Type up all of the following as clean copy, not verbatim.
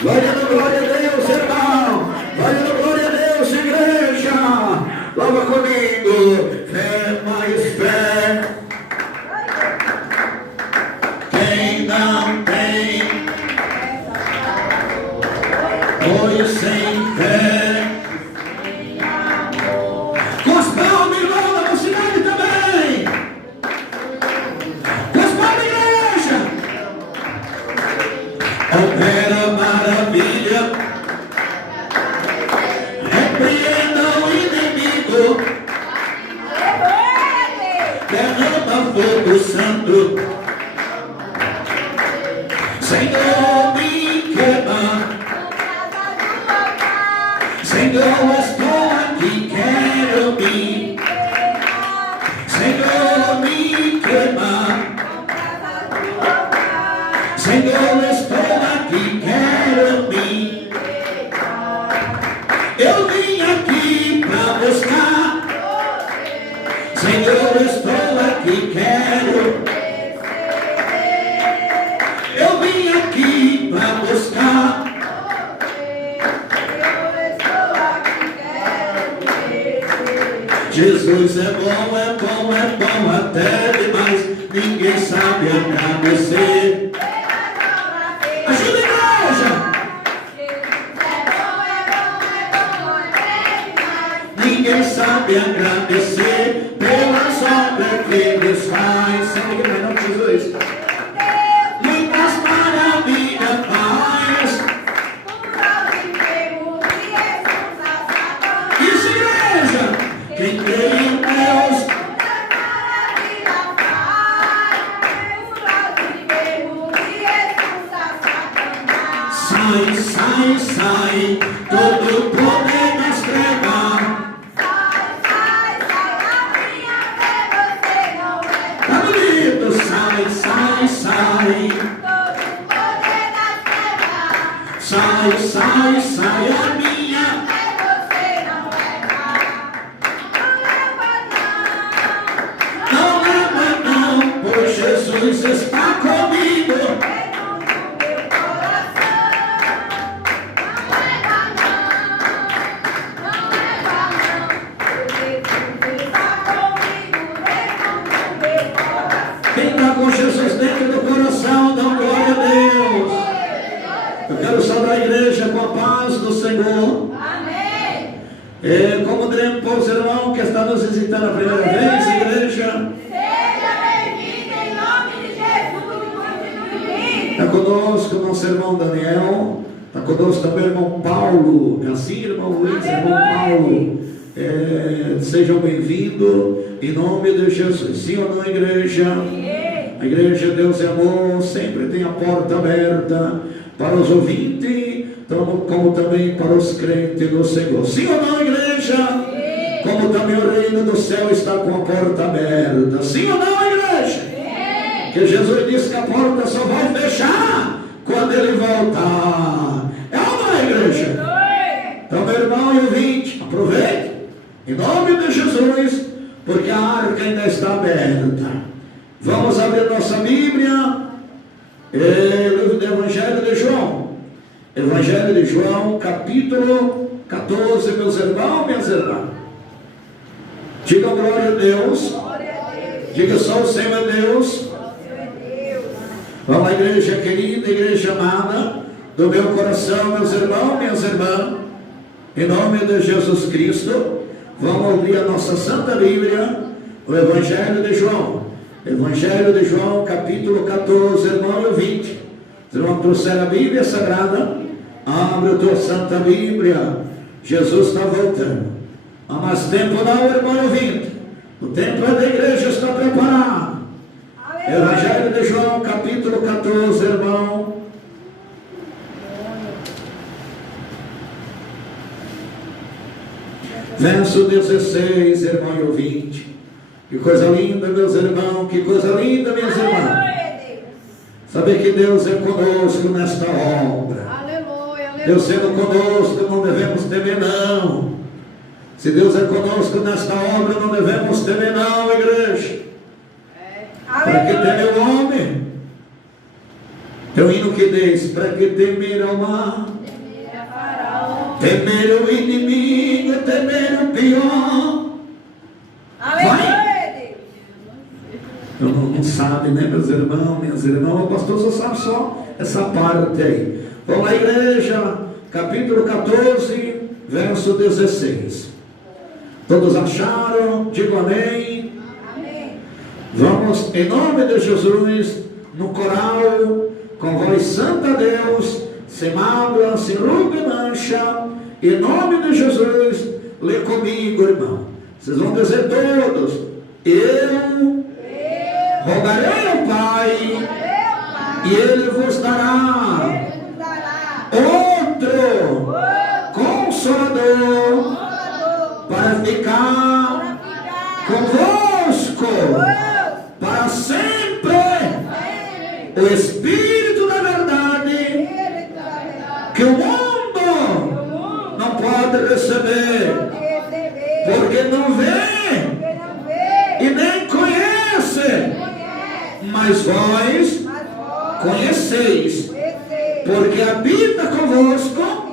glória a Deus, irmão. Glória a Deus, igreja. Louva comigo. Fé, mais fé. Quem não tem, pois sem fé. Com as palmas e louva da cidade também. Com as palmas, igreja. Opera maravilha. Repreenda o inimigo. Derrama fogo santo. Senhor, me queima. Senhor, estou aqui, quero me. Senhor, me queima. Senhor, estou aqui, quero me. Eu vim aqui para buscar. Senhor, estou aqui, quero. Eu vim aqui para buscar. Jesus é bom até demais. Ninguém sabe agradecer. Ajuda a igreja. Ninguém sabe agradecer pelas obras que Ele faz. Sempre que vai, não, Jesus. Muitas maravilhas faz. Isso, igreja. Quem crê em Deus. Sai, todo poder nas trevas. Tá bonito, sai. Sai a minha. Não leva não, pois Jesus está comigo. Quem está com Jesus dentro do coração, dá glória a Deus. Eu quero saudar a igreja com a paz do Senhor. Amém. Como diremos para os irmãos que estão nos visitando a primeira vez, igreja. Seja bem-vindo em nome de Jesus. Continue. Está conosco o nosso irmão Daniel. Está conosco também o irmão Paulo. É assim, irmão Luiz, irmão Paulo. Sejam bem-vindos em nome de Jesus. Sim ou não, igreja? A igreja Deus é amor, sempre tem a porta aberta para os ouvintes, como também para os crentes do Senhor. Sim ou não, igreja? Como também o reino do céu está com a porta aberta. Sim ou não, igreja? Que Jesus disse que a porta só vai fechar quando Ele voltar. É ou não, igreja? Então, meu irmão e ouvinte, aproveite em nome de Jesus, porque a arca ainda está aberta. Vamos abrir nossa Bíblia, livro do Evangelho de João. Evangelho de João, capítulo 14, meus irmãos, minhas irmãs. Diga glória a Deus. Diga só o Senhor é Deus. Vamos lá, igreja querida, igreja amada do meu coração, meus irmãos, minhas irmãs. Em nome de Jesus Cristo, vamos abrir a nossa Santa Bíblia, o Evangelho de João. Evangelho de João, capítulo 14, irmão e 20. Os irmãos trouxeram a Bíblia Sagrada. Abre a tua Santa Bíblia. Jesus está voltando. Há mais tempo não, irmão e 20. O tempo da igreja está preparado. Evangelho de João, capítulo 14, irmão. Verso 16, irmão e 20. Que coisa linda, meus irmãos, que coisa linda, minhas irmãs. Saber que Deus é conosco nesta obra. Deus sendo conosco, não devemos temer não. Se Deus é conosco nesta obra, não devemos temer não, igreja. Para que temer o homem? Tem um hino que diz: para que temer ao mar, temer o inimigo, temer o pior. Aleluia. Não sabe, né, meus irmãos, minhas irmãs? O pastor só sabe só essa parte aí. Vamos lá, igreja, capítulo 14, verso 16. Todos acharam? Digo amém. Amém. Vamos, em nome de Jesus, no coral, com voz santa a Deus, sem mágoa, sem ruga e mancha, em nome de Jesus, lê comigo, irmão. Vocês vão dizer todos: eu rogarei ao Pai, e Ele vos dará outro Consolador para ficar convosco para sempre, o Espírito da verdade, que o mundo não pode receber, porque não vê e nem conhece, mas vós conheceis, porque habita convosco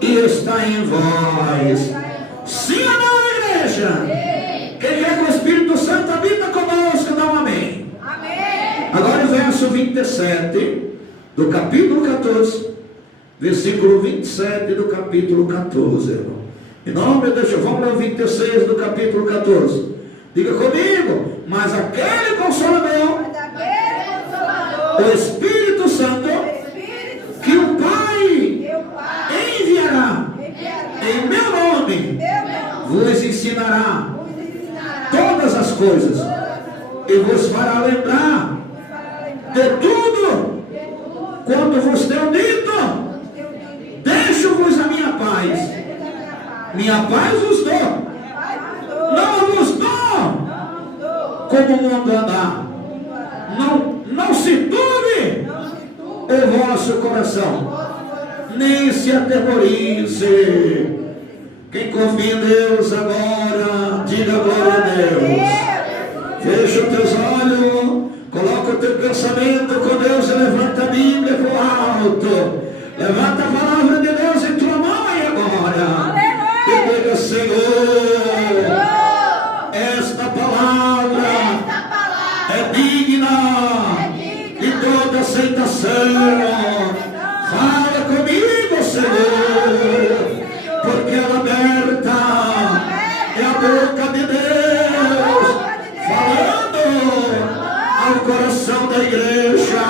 e está em vós. Sim ou não, igreja? Quem quer que o Espírito Santo habita conosco, dá um amém. Agora o verso 27 do capítulo 14, versículo 27 do capítulo 14, irmão. Em nome de Deus, vamos ler o 26 do capítulo 14. Diga comigo: mas aquele Consolador, o Espírito Santo, que o Pai enviará em meu nome, vos ensinará todas as coisas e vos fará lembrar de tudo quando vos tenho dito. Deixo-vos a minha paz vos dou, não vos dou como o mundo dá. Não se turbe o vosso coração, nem se atemorize. Quem confia em Deus agora, diga glória a Deus. Fecha os teus olhos, coloca o teu pensamento com Deus e levanta a Bíblia para o alto. Levanta a palavra de Deus em tua mão aí agora. E diga: Senhor, esta palavra é digna de toda aceitação. Fala comigo, Senhor, porque ela aberta é a boca de Deus, falando ao coração da igreja.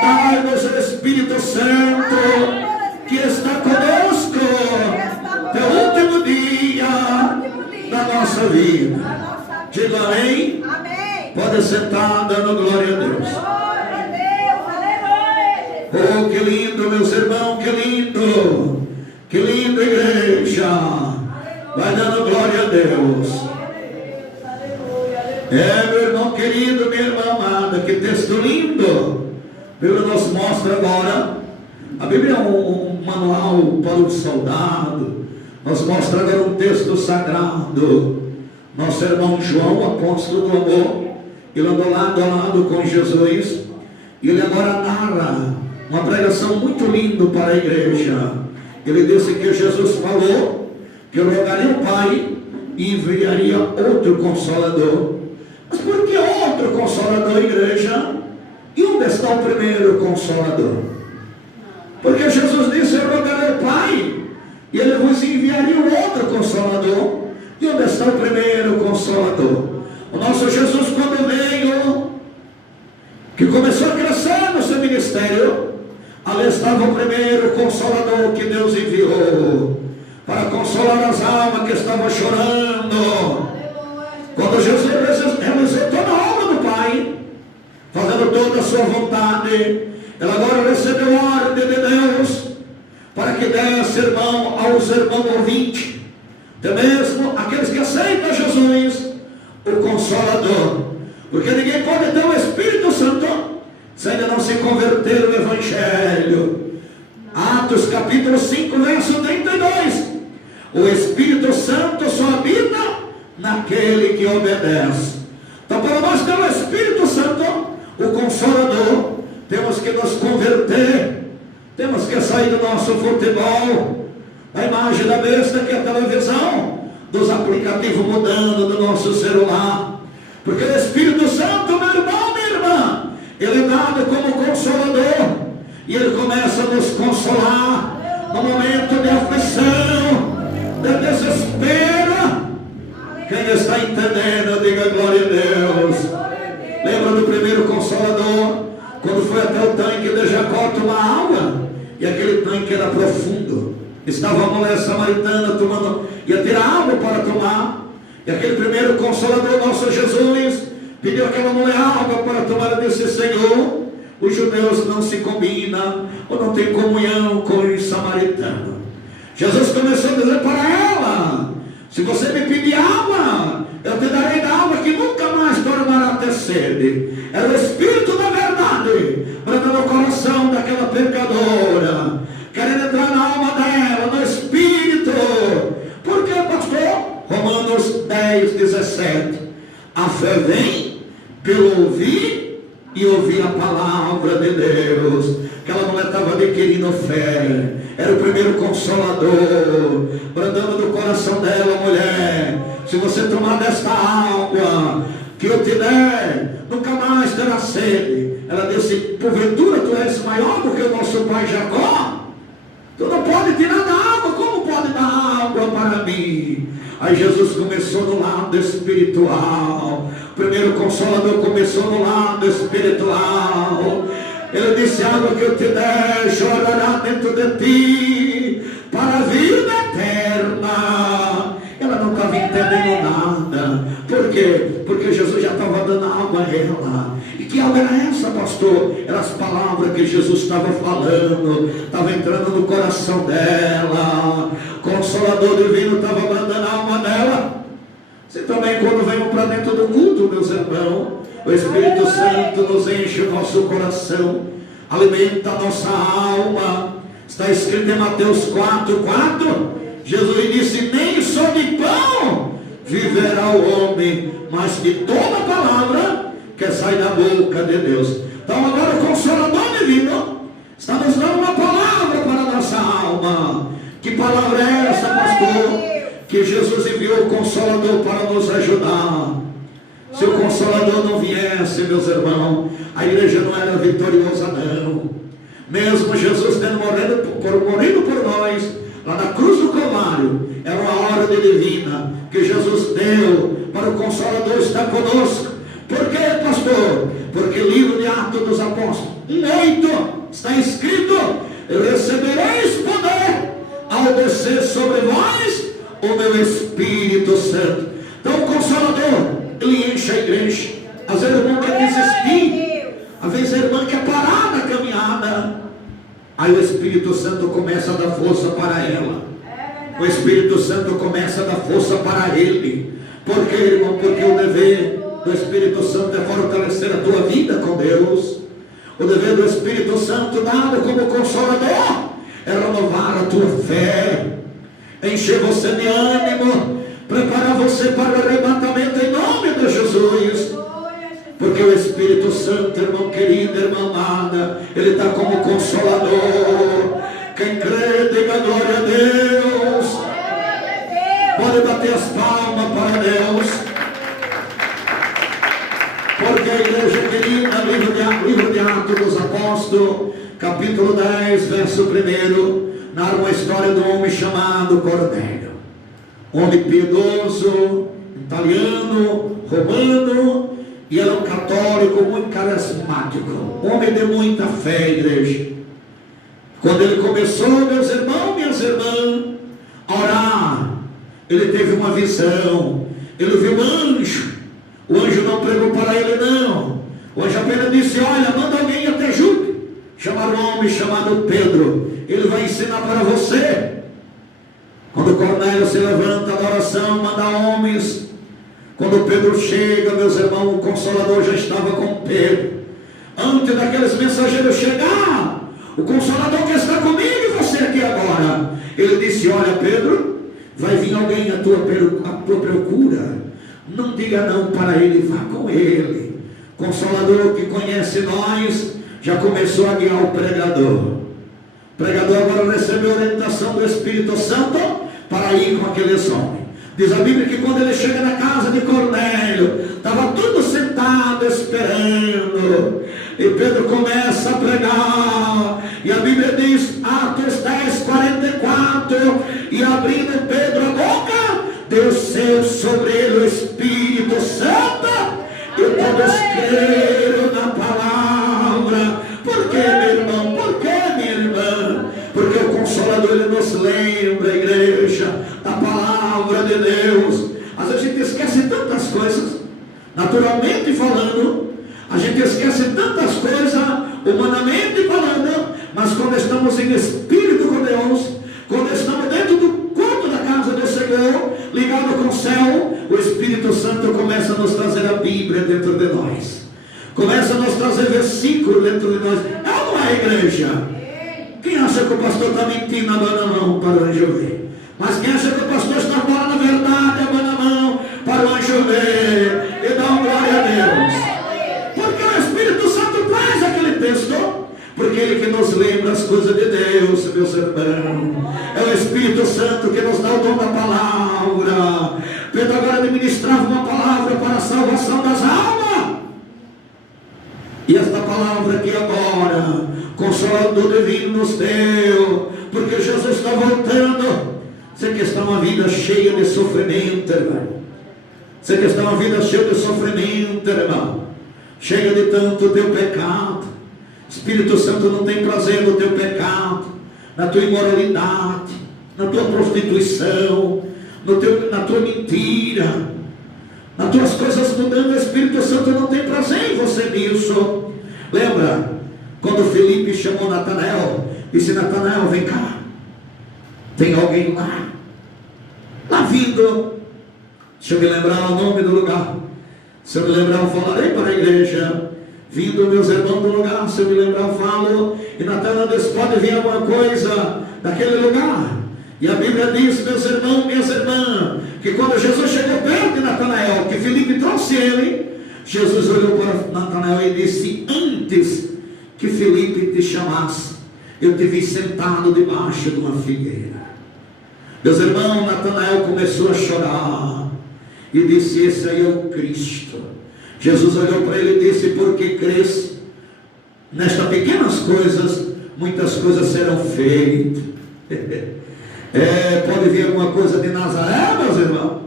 Dai-nos o Espírito Santo que está conosco até o último dia da nossa vida. Diga amém. Pode sentar dando glória a Deus. Oh, que lindo, meus irmãos, que lindo. Que lindo, igreja. Vai dando glória a Deus. Meu irmão querido, minha irmã amada, que texto lindo. A Bíblia nos mostra agora. A Bíblia é um manual para o soldado. Nos mostra agora um texto sagrado. Nosso irmão João, apóstolo do amor, ele andou lado a lado com Jesus. E ele agora narra uma pregação muito linda para a igreja. Ele disse que Jesus falou que rogaria ao Pai e enviaria outro Consolador. Mas por que outro Consolador, igreja? E onde está o primeiro Consolador? Porque Jesus disse: eu rogarei ao Pai e Ele vos enviaria um outro Consolador. E onde está o primeiro Consolador? O nosso Jesus, quando veio, que começou a crescer no seu ministério, ali estava o primeiro Consolador que Deus enviou para consolar as almas que estavam chorando. Quando Jesus realizou toda a obra do Pai, fazendo toda a sua vontade, ele agora recebeu a ordem de Deus para que desse, irmão, aos irmãos ouvintes, até mesmo aqueles que aceitam Jesus, o Consolador. Porque ninguém pode ter o Espírito Santo se ainda não se converter no Evangelho. Atos capítulo 5, verso 32. O Espírito Santo só habita naquele que obedece. Então, para nós ter o Espírito Santo, o Consolador, temos que nos converter, temos que sair do nosso futebol, a imagem da besta que é a televisão, dos aplicativos mudando do nosso celular, porque o Espírito Santo, meu irmão, minha irmã, ele é dado como consolador, e ele começa a nos consolar no momento de aflição, de desespero. Quem está entendendo, diga glória a Deus. Lembra do primeiro consolador, quando foi até o tanque de Jacó tomar água, e aquele tanque era profundo, estava a mulher samaritana tomando, ia ter água para tomar, e aquele primeiro consolador, nosso Jesus, pediu aquela mulher água para tomar. E disse: Senhor, os judeus não se combinam, ou não tem comunhão com os samaritanos. Jesus começou a dizer para ela: se você me pedir água, eu te darei da água que nunca mais tornará a ter sede. Era o Espírito da verdade, brotando no coração daquela pecadora, querendo entrar na alma dela, no Espírito. Por que, pastor? Romanos 10, 17. A fé vem pelo ouvir e ouvir a palavra de Deus. Aquela mulher estava adquirindo fé, era o primeiro consolador, brandando no coração dela: mulher, se você tomar desta água que eu te der, nunca mais terá sede. Ela disse: porventura tu és maior do que o nosso pai Jacó? Tu não pode tirar da água, como pode dar água para mim? Aí Jesus começou no lado espiritual, o primeiro consolador começou no lado espiritual. Ele disse: água que eu te der chorará dentro de ti para a vida eterna. Ela não estava entendendo nada. Por quê? Porque Jesus já estava dando água a ela. E que água era essa, pastor? Eram as palavras que Jesus estava falando, estava entrando no coração dela. O Consolador divino estava mandando a alma dela. Você também, quando vemos para dentro do culto, meus irmãos, o Espírito Santo nos enche o nosso coração, alimenta a nossa alma. Está escrito em Mateus 4:4. Jesus disse: nem só de pão viverá o homem, mas de toda palavra que sai da boca de Deus. Então agora o Consolador divino está nos dando uma palavra para a nossa alma. Que palavra é essa, pastor? Que Jesus enviou o Consolador para nos ajudar. Se o Consolador não viesse, meus irmãos, a igreja não era vitoriosa, não. Mesmo Jesus tendo morrido por nós, lá na cruz do Calvário, era uma ordem divina que Jesus deu para o Consolador estar conosco. Por quê, pastor? Porque o livro de Atos dos Apóstolos 1:8 está escrito: recebereis poder ao descer sobre vós o meu Espírito Santo. Então o Consolador, ele enche a igreja. Às vezes o irmão quer desistir, às vezes a irmã quer parar na caminhada. Aí o Espírito Santo começa a dar força para ela. O Espírito Santo começa a dar força para ele. Por quê, irmão? Porque o dever do Espírito Santo é fortalecer a tua vida com Deus. O dever do Espírito Santo, dado como Consolador, é renovar a tua fé, encher você de ânimo, preparar você para o arrebatamento em nome de Jesus. Porque o Espírito Santo, irmão querido, irmã amada, ele está como Consolador. Quem crê, diga glória a Deus. Pode bater as palmas para Deus. Porque a igreja querida, livro de Atos dos Apóstolos, capítulo 10, verso 1, narra uma história de um homem chamado Cornélio. Homem piedoso, italiano, romano, e era um católico muito carismático, homem de muita fé, igreja. Quando ele começou, meus irmãos, minhas irmãs, a orar, ele teve uma visão, ele viu um anjo. O anjo não pregou para ele, não. O anjo apenas disse: olha, manda alguém até Jope, chamar um homem chamado Pedro, ele vai ensinar para você. Quando Cornélio se levanta da oração, manda homens. Quando Pedro chega, meus irmãos, o Consolador já estava com Pedro. Antes daqueles mensageiros chegar, o Consolador que está comigo e você aqui agora, ele disse: olha, Pedro, vai vir alguém à tua procura. Não diga não para ele, vá com ele. Consolador que conhece nós, já começou a guiar o pregador. O pregador agora recebeu a orientação do Espírito Santo para ir com aqueles homens. Diz a Bíblia que quando ele chega na casa de Cornélio, estava tudo sentado esperando. E Pedro começa a pregar. E a Bíblia diz, Atos 10, 44, e abrindo Pedro a boca, desceu sobre ele o Espírito Santo, e todos creram na palavra. Por que, meu irmão? Por que, minha irmã? Porque o Consolador, ele nos lembra, igreja, da palavra de Deus. Às vezes a gente esquece tantas coisas, naturalmente falando, a gente esquece tantas coisas, humanamente falando, mas quando estamos em espírito com Deus, quando estamos dentro do culto da casa do Senhor, ligado com o céu, o Espírito Santo começa a nos trazer a Bíblia dentro de nós, começa a nos trazer versículos dentro de nós. É ou não é, igreja? Quem acha que o pastor está mentindo, abana a mão para o anjo ver. Mas quem acha que o pastor está falando a verdade, abana a mão para o anjo ver. E dá uma glória a Deus. Porque o Espírito Santo traz aquele texto, porque ele que nos lembra as coisas de Deus, meus irmãos. É o Espírito Santo que nos dá o dom da palavra. Pedro agora administrava uma palavra para a salvação das almas. E esta palavra aqui agora, Consolador divino nos deu, porque Jesus está voltando. Você que está uma vida cheia de sofrimento, irmão. Você que está uma vida cheia de sofrimento, irmão. Cheia de tanto teu pecado. Espírito Santo não tem prazer no teu pecado, na tua imoralidade, na tua prostituição, na tua mentira, nas tuas coisas mudando. O Espírito Santo não tem prazer em você nisso. Lembra? Quando Felipe chamou Natanael, disse: Natanael, vem cá, tem alguém lá vindo. Deixa eu me lembrar o nome do lugar. Se eu me lembrar, eu falarei para a igreja. Vindo, meus irmãos, do lugar. Se eu me lembrar, eu falo. E Natanael diz: pode vir alguma coisa daquele lugar. E a Bíblia diz, meus irmãos, minhas irmãs, que quando Jesus chegou perto de Natanael, que Felipe trouxe ele, Jesus olhou para Natanael e disse: antes que Felipe te chamasse, eu te vi sentado debaixo de uma figueira. Meus irmãos, Natanael começou a chorar e disse: esse aí é o Cristo. Jesus olhou para ele e disse: porque crês nestas pequenas coisas, muitas coisas serão feitas. Pode vir alguma coisa de Nazaré, meus irmãos?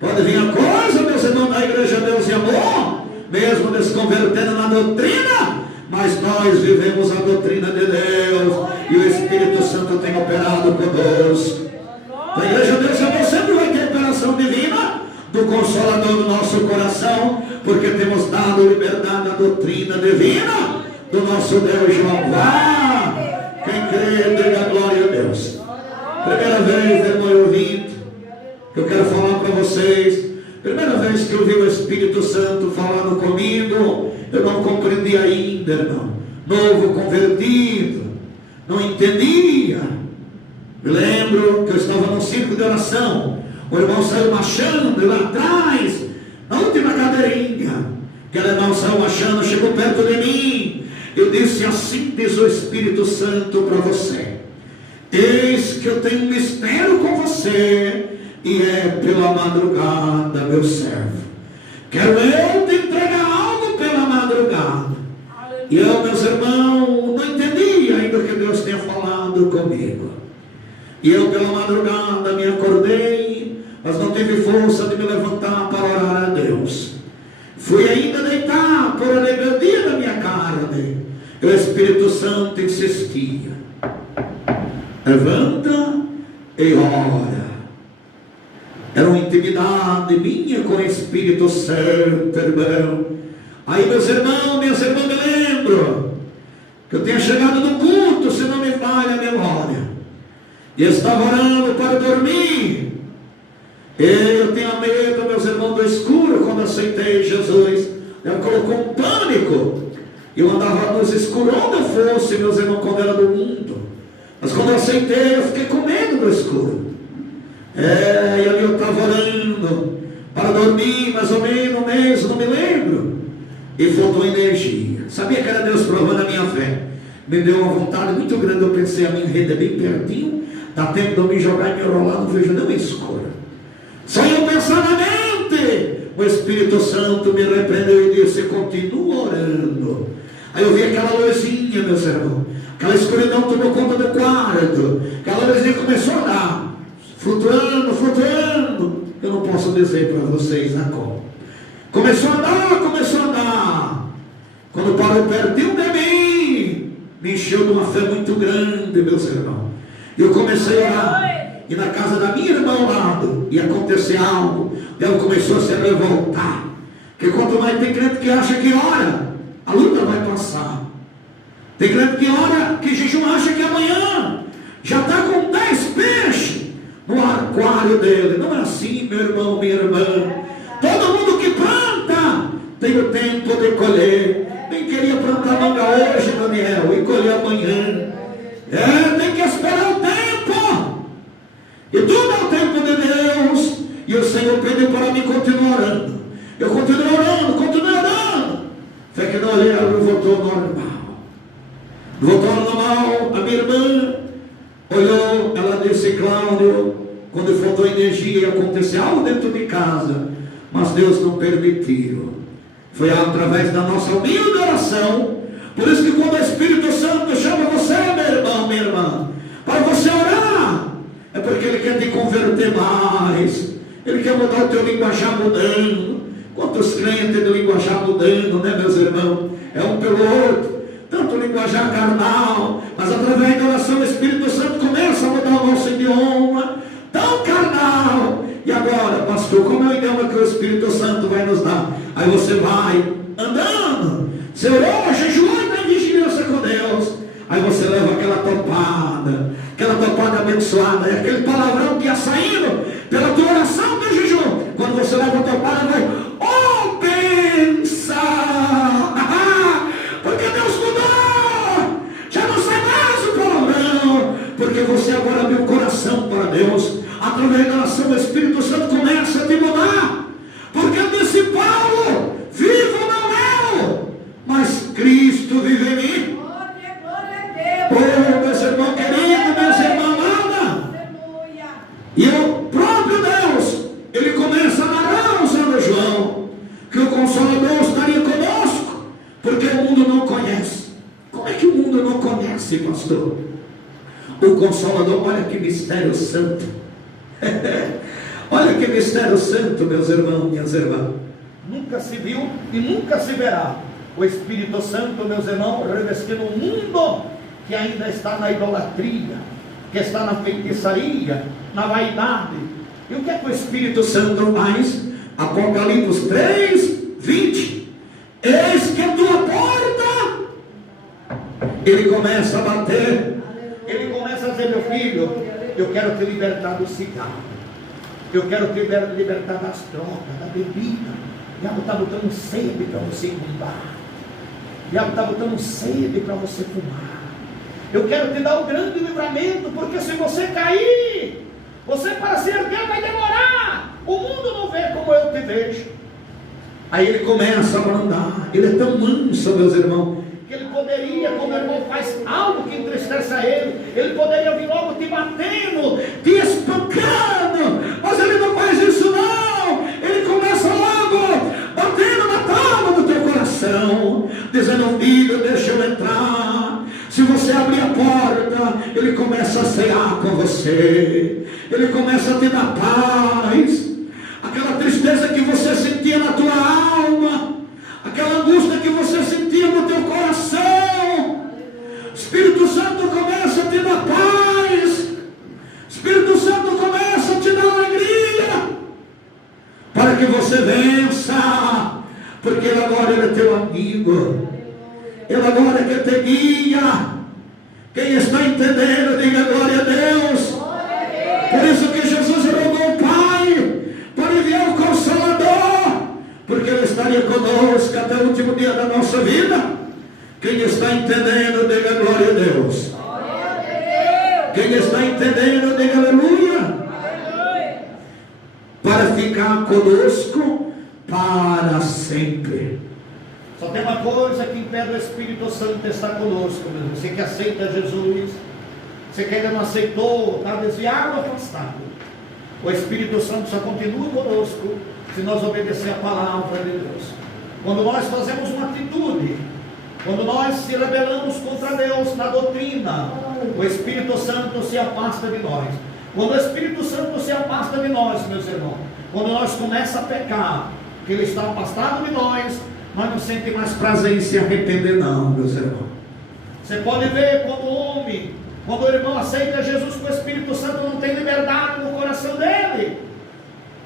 Pode vir a coisa, meus irmãos, da igreja Deus e Amor, mesmo desconvertendo na doutrina, mas nós vivemos a doutrina de Deus, e o Espírito Santo tem operado conosco. A igreja Deus e Amor sempre vai ter operação divina do Consolador do nosso coração, porque temos dado liberdade à doutrina divina do nosso Deus Jeová. Quem crê, diga glória a Deus. Primeira vez, irmão ouvinte, que eu quero falar para vocês. Primeira vez que eu vi o Espírito Santo falando comigo, eu não compreendi ainda, irmão. Novo convertido, não entendia. Me lembro que eu estava num círculo de oração. O irmão saiu marchando lá atrás, na última cadeirinha. Aquele irmão saiu marchando, chegou perto de mim. Eu disse: assim diz o Espírito Santo para você: eis que eu tenho um mistério com você, e é pela madrugada, meu servo. Quero eu te entregar algo pela madrugada. E eu, meus irmãos, não entendi ainda o que Deus tinha falado comigo. E eu pela madrugada me acordei, mas não tive força de me levantar para orar a Deus. Fui ainda deitar por a rebeldia da minha carne. E o Espírito Santo insistia: levanta e ora. Era uma intimidade minha com o Espírito Santo, irmão. Aí, meus irmãos, minhas irmãs, me lembro que eu tinha chegado no culto, se não me falha a memória, e estava orando para dormir. Eu tinha medo, meus irmãos, do escuro. Quando aceitei Jesus, eu colocou um pânico. Eu andava nos escuros onde eu fosse, meus irmãos, quando era do mundo. Mas quando eu aceitei, eu fiquei com medo do escuro. E ali eu estava orando para dormir, mais ou menos, não me lembro. e faltou energia. Sabia que era Deus provando a minha fé. Me deu uma vontade muito grande. Eu pensei, a minha rede é bem pertinho, dá tempo de eu me jogar e me enrolar, não vejo nem escura. Só eu pensar na mente, o Espírito Santo me repreendeu e disse: continua orando. Aí eu vi aquela luzinha, meus irmãos, aquela escuridão tomou conta do quarto, aquela luzinha começou a andar, flutuando, flutuando. Eu não posso dizer para vocês a como. Começou a andar. Quando parou pertinho de mim, me encheu de uma fé muito grande, meus irmãos. Eu comecei a orar, e na casa da minha irmã ao lado ia acontecer algo. Ela começou a se revoltar, porque quanto mais tem crente que acha que ora, a luta vai passar. Tem crente que ora, que jejum, acha que amanhã já está com 10 peixes no aquário dele. Não é assim, meu irmão, minha irmã. Todo mundo que planta tem o tempo de colher. Nem queria plantar manga hoje, Daniel, e colher amanhã. Tem que esperar o tempo. E tudo é o tempo de Deus. E o Senhor pediu para mim continuar orando. Eu continuei orando. Até que não olhei, ela voltou normal. Voltou normal. A minha irmã olhou, ela disse: Cláudio, quando faltou energia ia acontecer algo dentro de casa, mas Deus não permitiu. Foi através da nossa humilde oração. Por isso que quando o Espírito Santo chama você, meu irmão, minha irmã, para você orar, é porque Ele quer te converter mais. Ele quer mudar o teu linguajar mudando. Quantos crentes de linguajar mudando, né, meus irmãos? É um pelo outro. Tanto linguajar carnal, mas através da oração o Espírito Santo começa a mudar o nosso idioma. Tão carnal. E agora, pastor, como é o idioma que o Espírito Santo vai nos dar? Aí você vai andando. Você orou, jejuou e tem vigilância com Deus. Aí você leva aquela topada abençoada, é aquele palavrão que ia saindo pela tua oração do jejum. Quando você leva a topada, vai: oh, benção! Porque Deus mudou. Já não sai mais o palavrão, porque você agora abriu o coração para Deus. Através da oração, o Espírito Santo começa a te mudar. Porque eu disse: Paulo, vivo não eu, mas Cristo vive em mim. Oh, meus irmãos queridos, meus irmãos amados. E o próprio Deus, Ele começa a narrar usando João, que o Consolador estaria conosco, porque o mundo não conhece. Como é que o mundo não conhece, pastor? O Consolador, olha que mistério santo. Olha que mistério santo, meus irmãos, minhas irmãs. Nunca se viu e nunca se verá o Espírito Santo, meus irmãos, revestindo o mundo que ainda está na idolatria, que está na feitiçaria, na vaidade. E o que é que o Espírito Santo faz? Apocalipse 3, 20. Eis que a tua porta. Ele começa a bater. Ele começa a dizer: meu filho, eu quero te libertar do cigarro, eu quero te libertar das drogas, da bebida. O diabo está botando sede para você inundar. O diabo está botando sede para você fumar. Eu quero te dar o grande livramento, porque se você cair, você para se erguer vai demorar. O mundo não vê como eu te vejo. Aí ele começa a mandar. Ele é tão manso, meus irmãos, que ele poderia, quando o irmão faz algo que entristece a ele poderia vir logo te batendo, te espancando, mas ele não faz isso não. Ele começa logo batendo na tábua do teu coração, dizendo: filho, deixa eu entrar. Se você abrir a porta, Ele começa a cear com você. Ele começa a te dar paz. Aquela tristeza que você sentia na tua alma, aquela angústia que você sentia no teu coração, o Espírito Santo começa a te dar paz. O Espírito Santo começa a te dar alegria, para que você vença. Porque Ele agora é teu amigo. Ele agora quer te guia. Quem está entendendo, diga glória a Deus. Por isso que Jesus rogou o Pai para enviar o Consolador, porque Ele estaria conosco até o último dia da nossa vida. Quem está entendendo, diga glória a Deus. Quem está entendendo, diga aleluia. Para ficar conosco para sempre. Só tem uma coisa que impede o Espírito Santo de estar conosco, meu irmão. Você que aceita Jesus, você que ainda não aceitou, está desviado ou afastado, o Espírito Santo só continua conosco se nós obedecer a palavra de Deus. Quando nós fazemos uma atitude, quando nós se rebelamos contra Deus na doutrina, o Espírito Santo se afasta de nós. Quando o Espírito Santo se afasta de nós, meus irmãos, quando nós começamos a pecar, que Ele está afastado de nós não sentimos mais prazer em se arrepender, não, meus irmãos. Você pode ver quando o homem, quando o irmão aceita Jesus com o Espírito Santo, não tem liberdade no coração dele,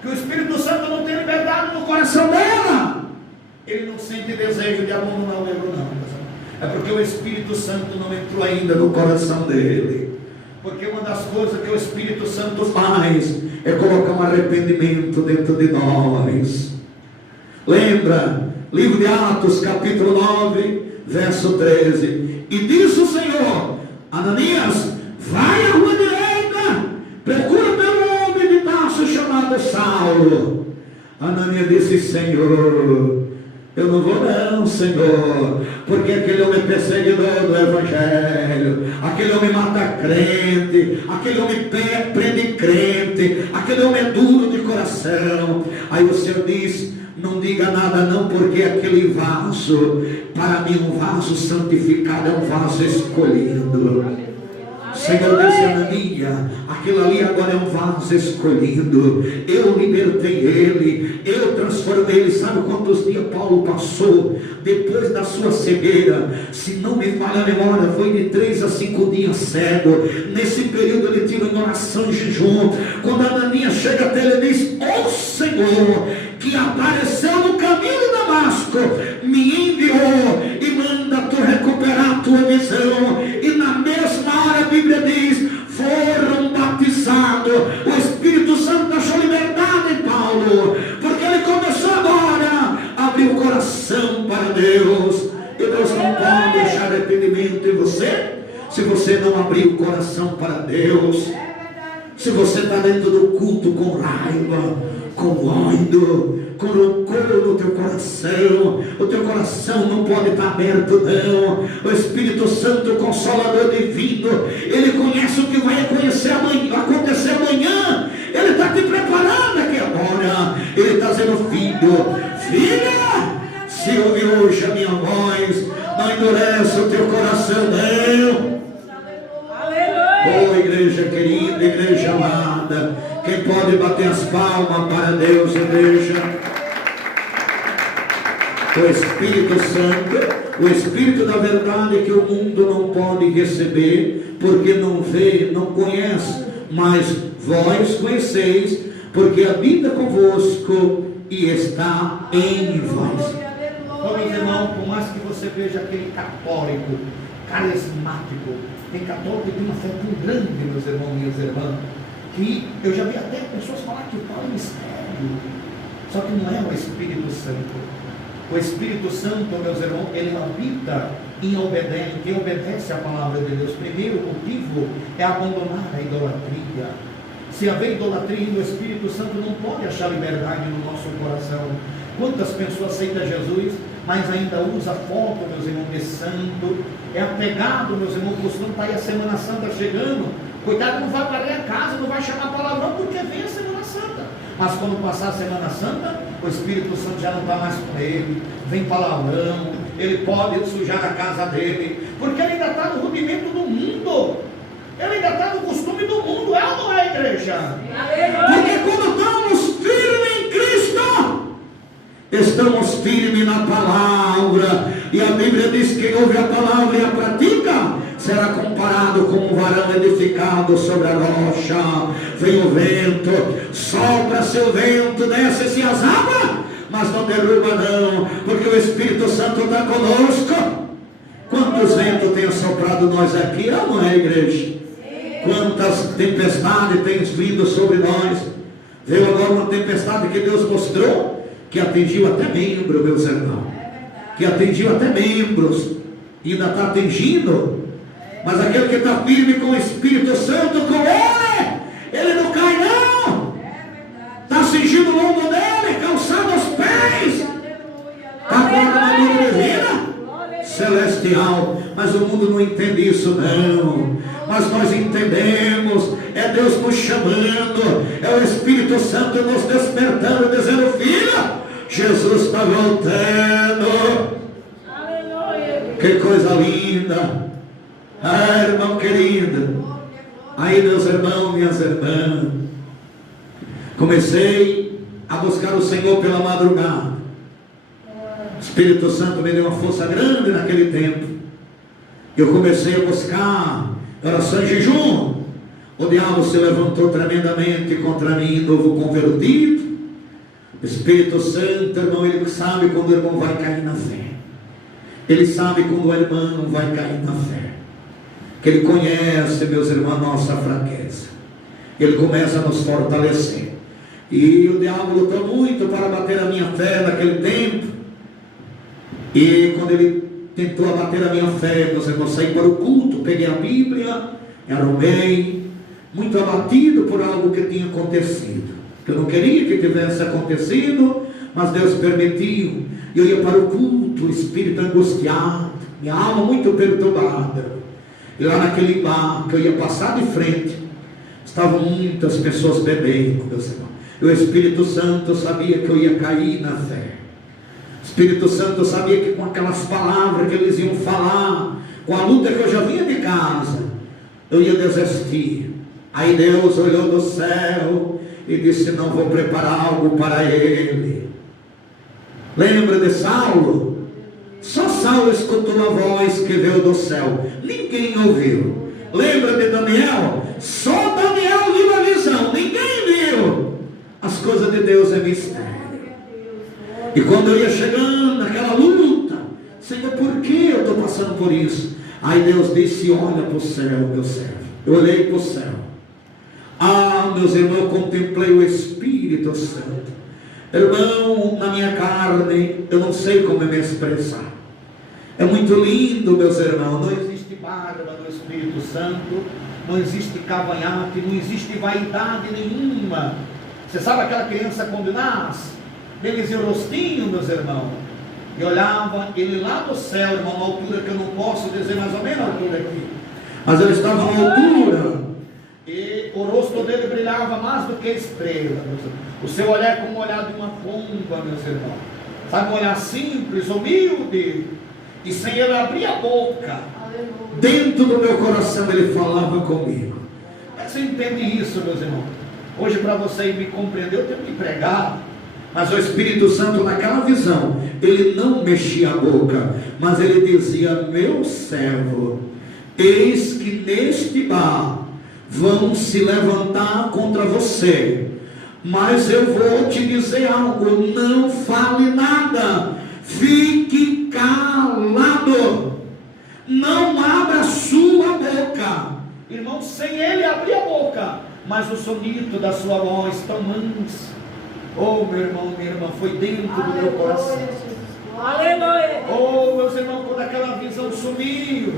que o Espírito Santo não tem liberdade no coração dela, ele não sente desejo de abandonar o erro, não, meus irmãos. É porque o Espírito Santo não entrou ainda no coração dele. Porque uma das coisas que o Espírito Santo faz é colocar um arrependimento dentro de nós. Lembra, livro de Atos, capítulo 9, verso 13. E disse o Senhor: Ananias, vai à rua direita, procura pelo homem de Tarso chamado Saulo. Ananias disse: Senhor, eu não vou não, Senhor, porque aquele homem é perseguidor do Evangelho, aquele homem mata crente, aquele homem prende crente, aquele homem é duro de coração. Aí o Senhor diz: não diga nada não, porque aquele vaso, para mim um vaso santificado é um vaso escolhido. Senhor disse: Ananias, aquilo ali agora é um vaso escolhido, eu libertei ele, eu transformei ele. Sabe quantos dias Paulo passou depois da sua cegueira? Se não me falha a memória, foi de 3 a 5 dias cego. Nesse período ele tirou em oração e jejum. Quando Ananias chega até ele, diz: ó Senhor, que apareceu no caminho de Damasco, me enviou e manda tu recuperar a tua visão. E na mesma hora a Bíblia diz: foram batizados. O Espírito Santo achou liberdade em Paulo, porque ele começou agora a abrir o coração para Deus. E Deus não pode deixar arrependimento em você se você não abrir o coração para Deus. Se você está dentro do culto com raiva, com ódio, com rancor no teu coração, o teu coração não pode estar aberto, não. O Espírito Santo, o Consolador divino, ele conhece o que vai acontecer amanhã. Ele está te preparando aqui agora. Ele está dizendo: filha, se ouvir hoje a minha voz, não endurece o teu coração, não. Oh, igreja querida, igreja amada, quem pode bater as palmas para Deus, igreja? O Espírito Santo, o Espírito da verdade, que o mundo não pode receber, porque não vê, não conhece, mas vós conheceis, porque habita convosco e está em vós. Então, meus irmãos, por mais que você veja aquele católico carismático, tem católico que tem uma fé tão grande, meus irmãos e minhas irmãs, que eu já vi até pessoas falar que Paulo é mistério, só que não é o Espírito Santo. O Espírito Santo, meus irmãos, ele habita em quem obedece à palavra de Deus. Primeiro motivo é abandonar a idolatria. Se haver idolatria, o Espírito Santo não pode achar liberdade no nosso coração. Quantas pessoas aceitam Jesus, mas ainda usa foto, meus irmãos, de santo, é apegado, meus irmãos, costuma estar aí a Semana Santa chegando, coitado, não vai para a casa, não vai chamar palavrão, porque vem a Semana Santa. Mas quando passar a Semana Santa, o Espírito Santo já não está mais com ele, vem palavrão, ele pode sujar a casa dele, porque ele ainda está no rudimento do mundo, ele ainda está no costume do mundo, é ou não é, igreja? Porque quando estamos firmes em Cristo, estamos firmes na palavra, e a Bíblia diz que quem ouve a palavra e a pratica será comparado com um varão edificado sobre a rocha. Vem o vento, sopra seu vento, desce-se as águas, mas não derruba não, porque o Espírito Santo está conosco. Quantos ventos tem soprado nós aqui, não é, igreja? Quantas tempestades tem vindo sobre nós. Veio agora uma tempestade que Deus mostrou, que atingiu até membros, meus irmãos, que atingiu até membros, e ainda está atingindo, mas aquele que está firme com o Espírito Santo, com ele não cai não, está cingindo o lombo dele, calçado aos pés, está com a armadura de ministerial, mas o mundo não entende isso não. Mas nós entendemos, é Deus nos chamando, é o Espírito Santo nos despertando, dizendo: filha, Jesus está voltando. Aleluia. Que coisa linda. Ah, irmão querido. Aí, meus irmãos, minhas irmãs, comecei a buscar o Senhor pela madrugada. O Espírito Santo me deu uma força grande naquele tempo. Eu comecei a buscar oração e jejum. O diabo se levantou tremendamente contra mim, novo convertido. O Espírito Santo, irmão, ele sabe quando o irmão vai cair na fé. Ele sabe quando o irmão vai cair na fé. Que ele conhece, meus irmãos, nossa fraqueza. Ele começa a nos fortalecer. E o diabo lutou muito para bater a minha fé naquele tempo. E quando ele tentou abater a minha fé, meus irmãos, saí para o culto, peguei a Bíblia, arrumei, muito abatido por algo que tinha acontecido. Eu não queria que tivesse acontecido, mas Deus permitiu. Eu ia para o culto, o espírito angustiado, minha alma muito perturbada. E lá naquele bar que eu ia passar de frente, estavam muitas pessoas bebendo, meus irmãos. E o Espírito Santo sabia que eu ia cair na fé. O Espírito Santo sabia que com aquelas palavras que eles iam falar, com a luta que eu já vinha de casa, eu ia desistir. Aí Deus olhou do céu e disse: não vou preparar algo para ele. Lembra de Saulo? Só Saulo escutou uma voz que veio do céu, ninguém ouviu. Lembra de Daniel? Só Daniel viu a visão, ninguém viu. As coisas de Deus é mistério. E quando eu ia chegando naquela luta, Senhor, por que eu estou passando por isso? Aí Deus disse: olha para o céu, meu servo. Eu olhei para o céu. Ah, meus irmãos, eu contemplei o Espírito Santo. Irmão, na minha carne, eu não sei como me expressar. É muito lindo, meus irmãos. Não existe barba do Espírito Santo, não existe cavanhaque, não existe vaidade nenhuma. Você sabe aquela criança quando nasce, belezinha o rostinho, meus irmãos, e olhava ele lá do céu, irmão, uma altura que eu não posso dizer mais ou menos a altura aqui, mas ele estava a uma altura, e o rosto dele brilhava mais do que a estrela. O seu olhar é como o olhar de uma pomba, meus irmãos. Sabe, um olhar simples, humilde, e sem ele abrir a boca. Dentro do meu coração ele falava comigo. Mas você entende isso, meus irmãos? Hoje, para você me compreender, eu tenho que pregar. Mas o Espírito Santo, naquela visão, ele não mexia a boca, mas ele dizia: meu servo, eis que neste bar vão se levantar contra você, mas eu vou te dizer algo: não fale nada, fique calado, não abra sua boca. Irmão, sem ele abrir a boca, mas o sonido da sua voz tão manso. Oh, meu irmão, minha irmã, foi dentro do meu coração. Aleluia. Oh, meus irmãos, quando aquela visão sumiu,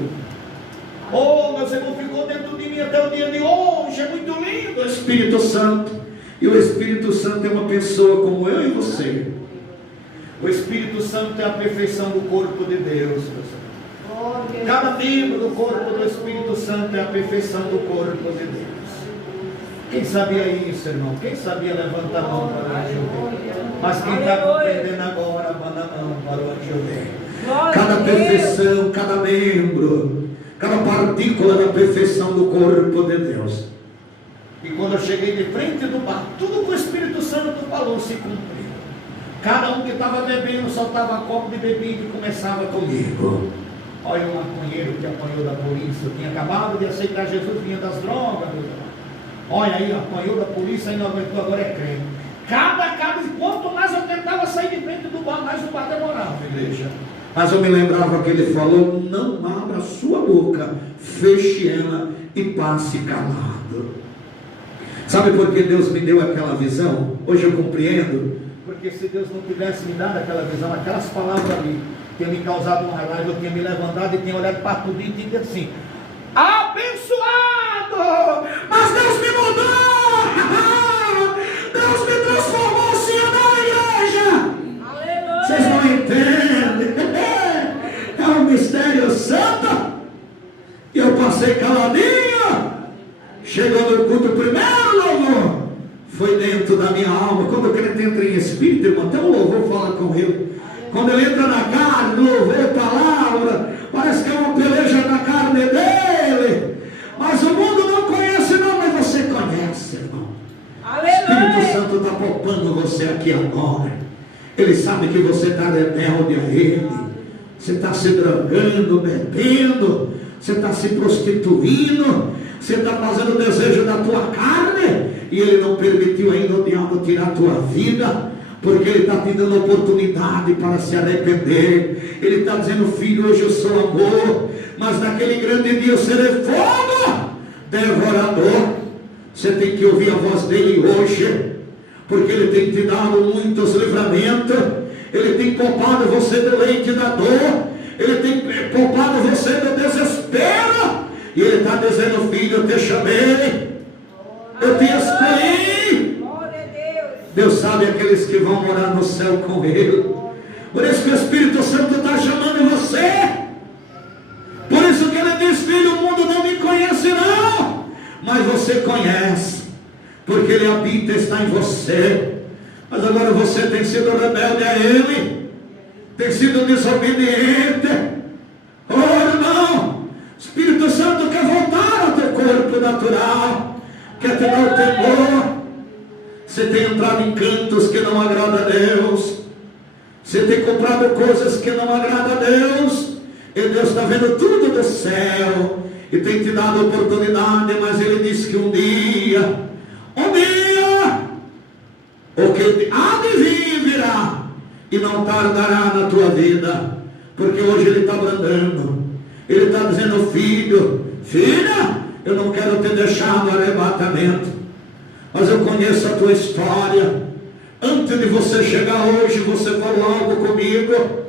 oh, meus irmãos, ficou dentro de mim até o dia de hoje. É muito lindo o Espírito Santo. E o Espírito Santo é uma pessoa como eu e você. O Espírito Santo é a perfeição do corpo de Deus, meus irmãos. Cada membro do corpo do Espírito Santo é a perfeição do corpo de Deus. Quem sabia isso, irmão? Quem sabia levantar a mão para o anjo? Mas quem está compreendendo agora, manda a mão para o anjo. Cada perfeição, cada membro, cada partícula da perfeição do corpo de Deus. E quando eu cheguei de frente do bar, tudo que o Espírito Santo falou se cumpriu. Cada um que estava bebendo soltava copo de bebida e começava comigo. Olha o maconheiro que apanhou da polícia, tinha acabado de aceitar Jesus, vinha das drogas, meu irmão. Olha aí, apanhou da polícia e não aguentou, agora é crente. Cada quanto mais eu tentava sair de frente do bar, mais o bar demorava, igreja. Mas eu me lembrava que ele falou: não abra a sua boca, feche ela e passe calado. Sabe por que Deus me deu aquela visão? Hoje eu compreendo. Porque se Deus não tivesse me dado aquela visão, aquelas palavras ali, tinha me causado uma raiva, eu tinha me levantado e tinha olhado para tudo e tinha dito assim: abençoado! Mas Deus me mudou! Deus me transformou, Senhor, na igreja! Aleluia. Vocês não entendem? É um mistério santo. passei caladinho. Chegou no culto, o primeiro louvor foi dentro da minha alma. Quando o crente entra em espírito, irmão, até o louvor fala com ele. Quando ele entra na carne, no louvor, palavra, parece que é uma peleja na carne dele. Mas o mundo não conhece não, mas você conhece, irmão. Aleluia. O Espírito Santo está poupando você aqui agora. Ele sabe que você está rebelde a Ele. Você está se drogando, bebendo. Você está se prostituindo. Você está fazendo o desejo da tua carne. E Ele não permitiu ainda o diabo tirar a tua vida. Porque Ele está te dando oportunidade para se arrepender. Ele está dizendo: filho, hoje eu sou amor. Mas naquele grande dia eu serei fogo devorador. Você tem que ouvir a voz dele hoje, porque ele tem te dado muitos livramentos. Ele tem poupado você do leite da dor. Ele tem poupado você do desespero. E ele está dizendo: filho, eu te chamei, eu te escolhi. Deus sabe aqueles que vão morar no céu com ele. Por isso que o Espírito Santo está chamando você. Por isso que ele diz: filho, o mundo não me conhece não, mas você conhece, porque ele habita, está em você. Mas agora você tem sido rebelde a ele, tem sido desobediente. Oh, irmão, o Espírito Santo quer voltar ao teu corpo natural, quer te dar o temor. Você tem entrado em cantos que não agradam a Deus. Você tem comprado coisas que não agradam a Deus. E Deus está vendo tudo do céu e tem te dado oportunidade, mas Ele disse que um dia, o que há de vir virá, e não tardará na tua vida, porque hoje Ele está brandando. Ele está dizendo: filho, filha, eu não quero te deixar no arrebatamento, mas eu conheço a tua história. Antes de você chegar hoje, você falou algo comigo.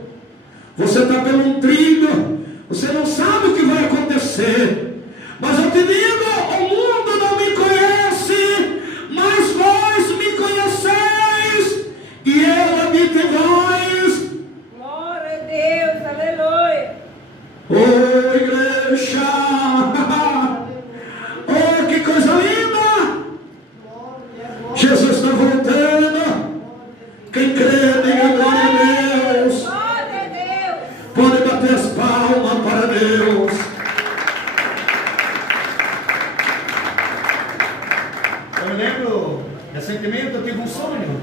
Você está pelo um trilho, você não sabe o que vai acontecer, mas eu te digo: o mundo não me conhece, mas vós me conheceis, e eu habito em vós. Glória a Deus, aleluia. Oh, igreja, oh, que coisa linda. Jesus está voltando. Quem crê, diga glória a Deus. Pode bater as palmas para Deus. Eu me lembro, recentemente eu tive um sonho,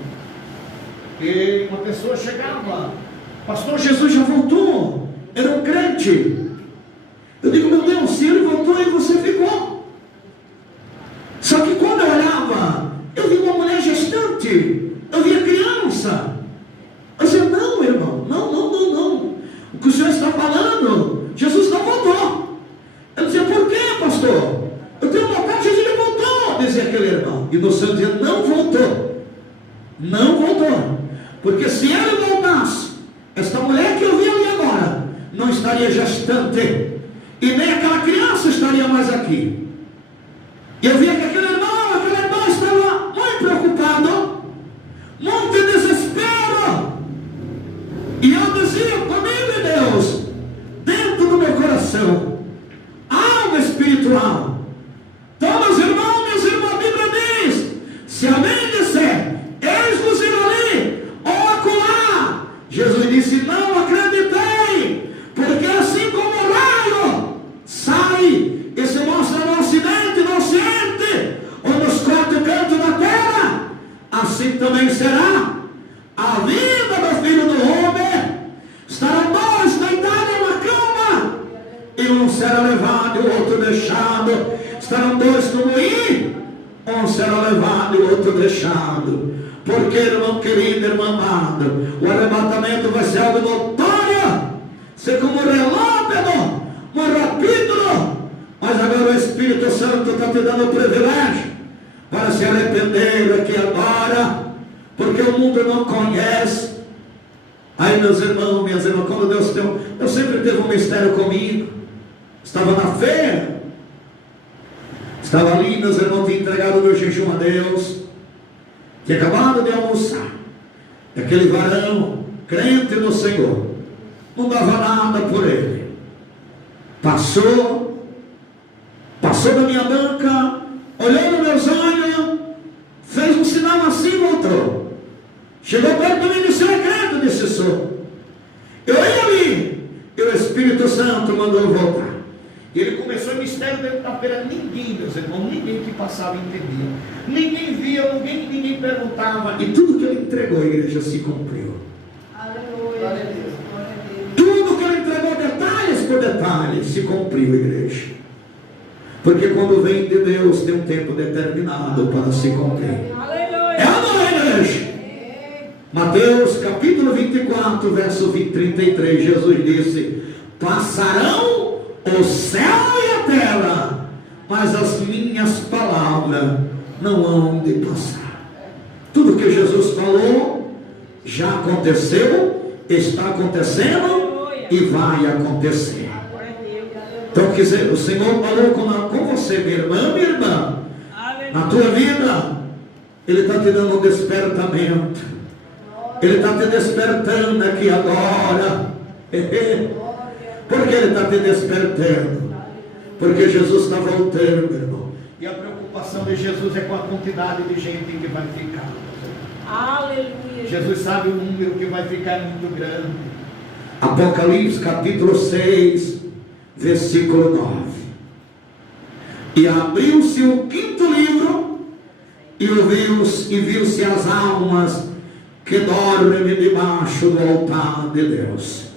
que uma pessoa chegava: pastor, Jesus já voltou. Era um crente. Eu digo: meu Deus, se ele voltou e você ficou. Só que quando eu olhava, eu vi uma mulher gestante, eu vi a criança. Eu dizia: não, irmão, não. O que o senhor está falando, Jesus não voltou. Eu dizia: por quê, pastor? Eu tenho vontade, Jesus ele voltou, dizia aquele irmão. E no Senhor dizia: não voltou. Não voltou. Porque se ele voltasse, esta mulher que eu vi ali agora não estaria gestante, e nem aquela criança estaria mais aqui. E eu via que aquele irmão estava muito preocupado, muito em desespero. E eu dizia comigo: Deus, dentro do meu coração, alma espiritual. Então, meus irmãos, a Bíblia diz: se alguém disser, eis-vos ir ali, ou acolá, Jesus disse: não acreditei, porque assim como o raio sai e se mostra no ocidente, no oriente, ou nos quatro cantos da terra, assim também será a vida do Filho do Homem. Estarão dois deitados em uma cama, e um será levado e o outro deixado. Estarão dois no moinho, um será levado e o outro deixado. Porque, irmão querido, irmão amado, o arrebatamento vai ser algo notório, ser como um relâmpago, um rapído. Mas agora o Espírito Santo está te dando o privilégio para se arrepender aqui agora, porque o mundo não conhece. Aí, meus irmãos, minhas irmãs, quando Deus sempre teve um mistério comigo. Estava na feira, estava ali, meus irmãos, tinha entregado o meu jejum a Deus, tinha acabado de almoçar. Aquele varão, crente no Senhor, não dava nada por ele. Passou, minha banca, olhou nos meus olhos, fez um sinal assim e voltou. Chegou perto de mim e disse: eu acredito nesse som. Eu ia ali, e o Espírito Santo mandou eu voltar. E ele começou o mistério dentro da feira. Ninguém, meus irmãos, ninguém que passava entendia. Ninguém via, ninguém perguntava. E tudo que ele entregou à igreja se cumpriu. Aleluia. Tudo que ele entregou, detalhes por detalhes, se cumpriu, igreja. Porque quando vem de Deus, tem um tempo determinado para se cumprir. Aleluia. É ou não é, igreja? Mateus capítulo 24, verso 33, Jesus disse: passarão o céu e a terra, mas as minhas palavras não hão de passar. Tudo que Jesus falou já aconteceu, está acontecendo e vai acontecer. Então, quer dizer, o Senhor falou com você, minha irmã, na tua vida, Ele está te dando um despertamento, Ele está te despertando aqui agora. Por que Ele está te despertando? Porque Jesus está voltando, meu irmão. E a preocupação de Jesus é com a quantidade de gente que vai ficar. Aleluia. Jesus sabe o número que vai ficar muito grande. Apocalipse capítulo 6, versículo 9. E abriu-se o quinto livro, e viu-se as almas que dormem debaixo do altar de Deus.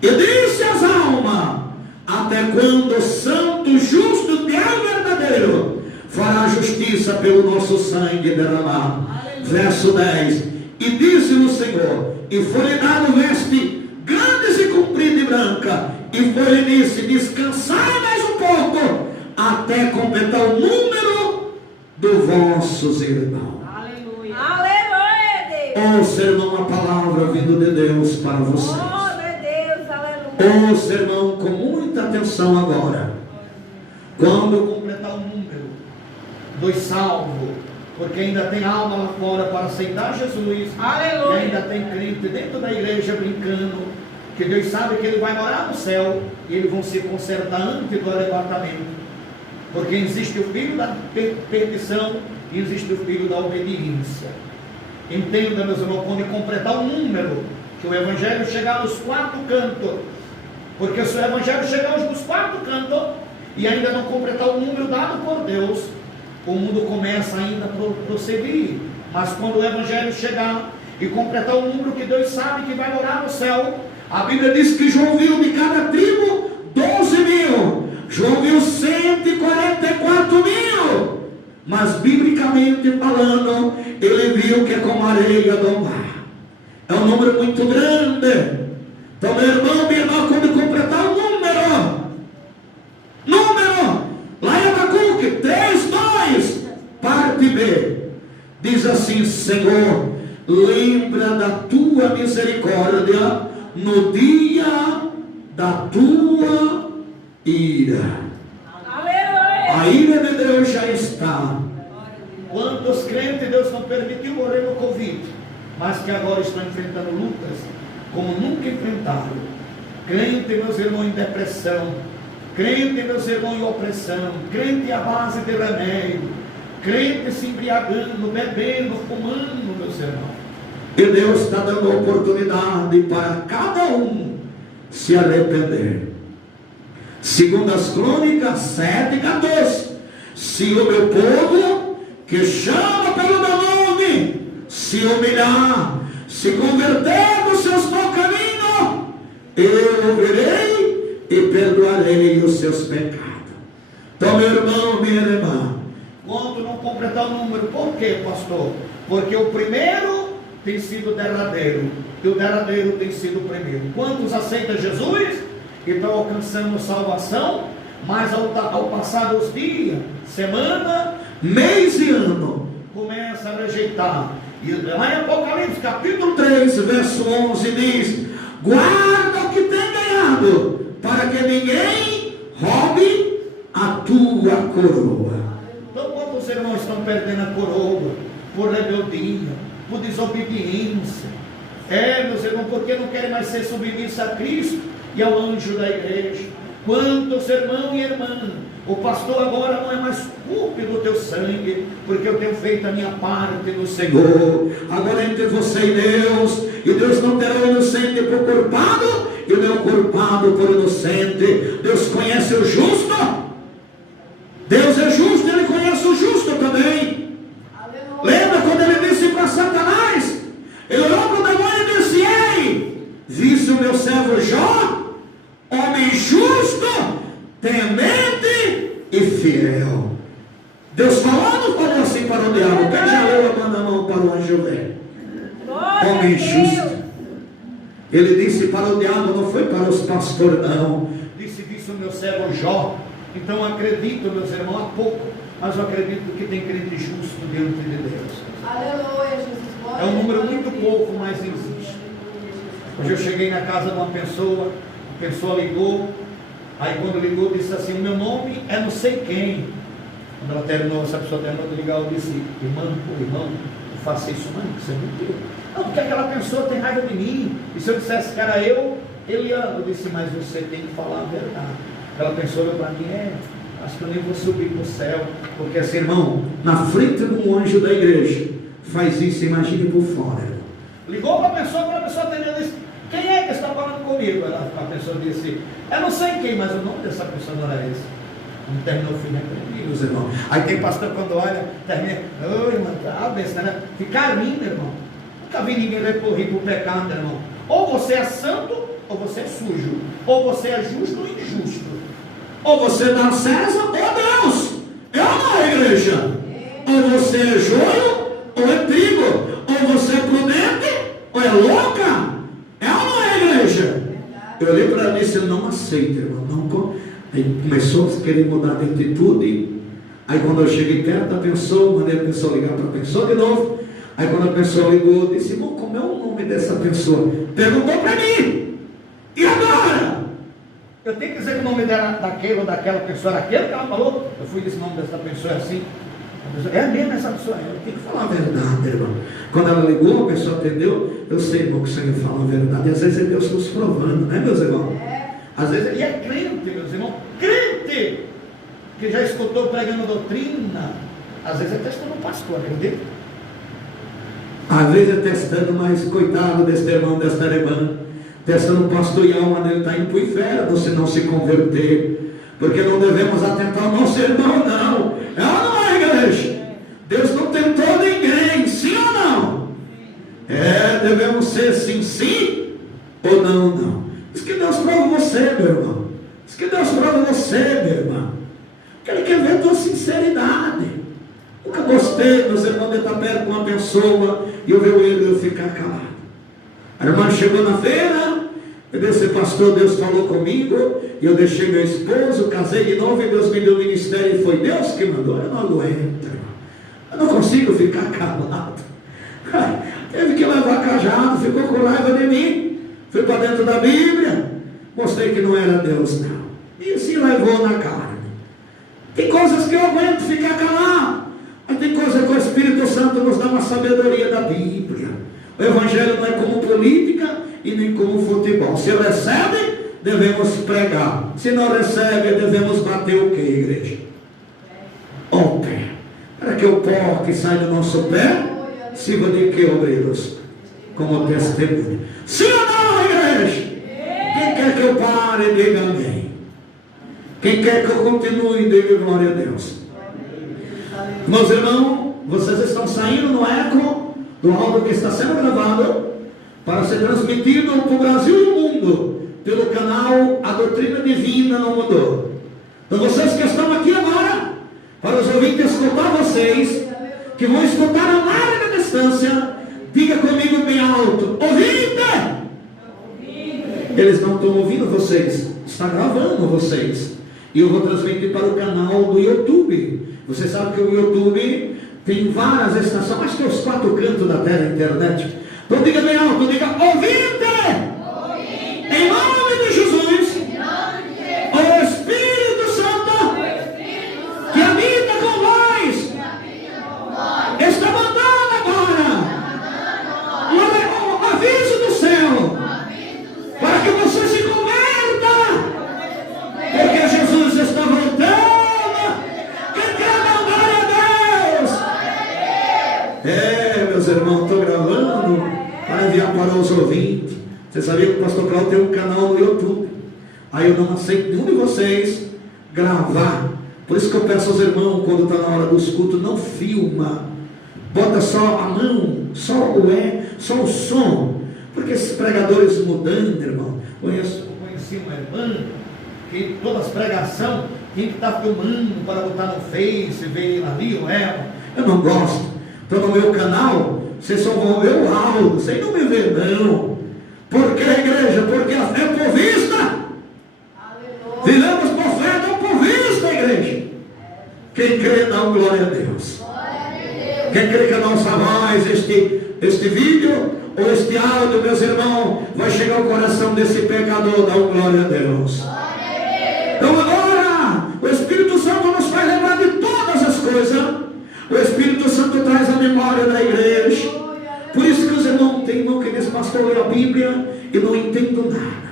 E disse às almas: até quando o santo, justo, Deus verdadeiro fará justiça pelo nosso sangue derramado? Verso 10. E disse-lhe o Senhor: e foi-lhe dado veste grandes e comprida e branca, e foi-lhe disse: descansai mais um pouco, até completar o número dos vossos irmãos. Aleluia. Aleluia. Ouça, irmão, a palavra vindo de Deus para vocês. Ouça, irmão, com muita atenção agora. Quando eu completar o número dos salvos, porque ainda tem alma lá fora para aceitar Jesus. Aleluia. E ainda tem crente dentro da igreja brincando que Deus sabe que ele vai morar no céu e eles vão se consertar antes do arrebatamento. Porque existe o filho da perdição e existe o filho da obediência. Entenda, meus irmãos, quando completar o número, que o evangelho chegar nos 4 cantos. Porque se o evangelho chegar nos 4 cantos e ainda não completar o número dado por Deus, o mundo começa ainda a prosseguir. Mas quando o evangelho chegar e completar o número que Deus sabe que vai morar no céu, a Bíblia diz que João viu de cada tribo 12.000. João viu 144.000. Mas biblicamente falando, ele viu que é como a areia do mar. É um número muito grande. Então, meu irmão, minha irmã, quando completar o número, lá em Abacuque 3:2, parte B, diz assim: Senhor, lembra da tua misericórdia no dia da tua ira. A ira de Deus já está. Quantos crentes Deus não permitiu morrer no Covid, mas que agora estão enfrentando lutas como nunca enfrentaram. Crente, meus irmãos, em depressão, crente, meus irmãos, em opressão, crente à base de remédio, crente se embriagando, bebendo, fumando, meus irmãos. E Deus está dando oportunidade para cada um se arrepender. Segundo as Crônicas 7:14, se o meu povo, que chama pelo meu nome, se humilhar, se converter dos seus maus caminhos, eu ouvirei e perdoarei os seus pecados. Então, meu irmão, minha irmã, quando não completar o número, por quê, pastor? Porque o primeiro tem sido o derradeiro, e o derradeiro tem sido o primeiro. Quantos aceitam Jesus e estão alcançando salvação, mas ao passar os dias, semana, mês e ano, começa a rejeitar. E lá em Apocalipse capítulo 3, verso 11 diz: guarda o que tem ganhado, para que ninguém roube a tua coroa. Então, quantos irmãos estão perdendo a coroa por rebeldia, por desobediência? Meus irmãos, porque não querem mais ser submissos a Cristo e ao anjo da igreja. Quantos irmãos e irmãs O pastor agora não é mais culpe do teu sangue, porque eu tenho feito a minha parte no Senhor. Agora entre você e Deus não terá o inocente por culpado, e não o culpado por inocente. Deus conhece o justo. Deus é justo, Ele conhece o justo também. Aleluia. Lembra quando Ele disse para Satanás? Ele olhou para o demônio e disse: ei, viste o meu servo Jó, homem justo, temente e fiel. Deus falou, não falou assim para o diabo? Quem já leu, manda a mão para o anjo ver. Homem justo. Ele disse para o diabo, não foi para os pastores, não. Disse: viste o meu servo Jó. Então acredito, meus irmãos, há pouco, mas eu acredito que tem crente justo diante de Deus. Aleluia, Jesus. É um número muito pouco, mas existe. Hoje eu cheguei na casa de uma pessoa, a pessoa ligou, aí quando ligou disse assim: o meu nome é não sei quem. Quando ela terminou, essa pessoa terminou de ligar, eu disse: irmão, não faça isso não, que isso é muito teu. Não, porque aquela pessoa tem raiva de mim, e se eu dissesse que era eu, ele ia. Eu disse: mas você tem que falar a verdade. Ela pensou, olhou para mim: acho que eu nem vou subir para o céu, porque assim, irmão, na frente de um anjo da igreja, faz isso, imagine por fora. Ligou para a pessoa atendeu e disse: quem é que está falando comigo? A pessoa disse: eu não sei quem, mas o nome dessa pessoa não era esse. Não terminou o filho comigo, os irmãos. Aí tem pastor quando olha, termina: ô irmão, tá besta, né? Ficar rindo, irmão. Nunca vi ninguém recorrer para o pecado, irmão. Ou você é santo, ou você é sujo. Ou você é justo ou injusto. Ou você dá a César ou a Deus. É ou não é, igreja? Ou você é joio ou é trigo. Ou você é prudente ou é louca. É ou não é, igreja? Eu olhei para ela e disse: não aceita, irmão. Não. Aí começou a querer mudar de atitude. Aí quando eu cheguei perto da pessoa, mandei a pessoa ligar para a pessoa de novo. Aí quando a pessoa ligou, eu disse: irmão, como é o nome dessa pessoa? Perguntou para mim. E agora? Eu tenho que dizer que o nome dela, daquele ou daquela pessoa era aquele que ela falou? Eu fui e disse: o nome dessa pessoa é assim. A pessoa: é mesmo essa pessoa? Eu tenho que falar a verdade, irmão. Quando ela ligou, a pessoa atendeu. Eu sei, irmão, que o Senhor fala a verdade. E às vezes é Deus nos provando, né, meus irmãos? Às vezes, e é crente, meus irmãos, crente, que já escutou pregando doutrina. Às vezes é testando um pastor, acredita? Às vezes é testando, mas coitado desse irmão, desta irmã, testando o pastor, e a alma dele está indo para o inferno se não se converter, porque não devemos atentar o nosso irmão, não. É ou não é, igreja? Deus não tentou ninguém, sim ou não? Devemos ser sim ou não. Diz que Deus prova você, meu irmão. Diz que Deus prova você, meu irmão. Que Ele quer ver a tua sinceridade. Nunca gostei, meus irmãos, de estar perto com uma pessoa e eu ver ele e eu ficar calado. A irmã chegou na feira, eu disse: pastor, Deus falou comigo, e eu deixei meu esposo, casei de novo, e Deus me deu o ministério, e foi Deus que mandou. Eu não aguento, irmão. Eu não consigo ficar calado. Teve que levar cajado, ficou com raiva de mim. Fui para dentro da Bíblia, mostrei que não era Deus, não. E assim levou na carne. Tem coisas que eu aguento ficar calado, mas tem coisas que o Espírito Santo nos dá uma sabedoria da Bíblia. O Evangelho não é como política e nem como futebol. Se recebe, devemos pregar. Se não recebe, devemos bater o que, igreja? O pé. Para que o pó que sai do nosso pé sirva de que, obreiros? Como testemunho. Sim ou não, igreja? Quem quer que eu pare, diga amém. Quem quer que eu continue, diga glória a Deus. Meus irmãos, vocês estão saindo no eco do áudio que está sendo gravado para ser transmitido para o Brasil e o mundo pelo canal A Doutrina Divina Não Mudou. Então vocês que estão aqui agora, para os ouvintes escutar vocês, que vão escutar a larga distância, diga comigo bem alto: ouvinte! Eles não estão ouvindo vocês, está gravando vocês. E eu vou transmitir para o canal do YouTube. Você sabe que o YouTube tem várias estações, acho que é os 4 cantos da terra, internet. Então diga bem alto, diga: ouvinte! Em nome de Jesus, o Espírito Santo, que habita com vós, está mandando agora o aviso do céu, para que você se converta, porque Jesus está voltando. Meus irmãos, estou gravando para enviar para os ouvintes. Você sabia que o pastor Cláudio tem um canal no YouTube? Aí eu não aceito nenhum de vocês gravar. Por isso que eu peço aos irmãos, quando está na hora dos cultos, não filma. Bota só a mão, só o som. Porque esses pregadores mudando, irmão. Conheci uma irmã que todas as pregações tem que estar filmando para botar no Face, ver ali ou ela. Eu não gosto. Então no meu canal, vocês só vão ver o áudio, vocês não me vê não. Por que, igreja? Porque a fé é por vista. Viramos profeta por vista, igreja. Quem crê, dá glória a Deus. Quem crê que a nossa voz, este vídeo ou este áudio, meus irmãos, vai chegar ao coração desse pecador, dá glória a Deus. Então agora, o Espírito Santo nos faz lembrar de todas as coisas. O Espírito Santo traz a memória da igreja. Por isso que os irmãos tem irmão que diz, pastor, lê a Bíblia e não entendo nada.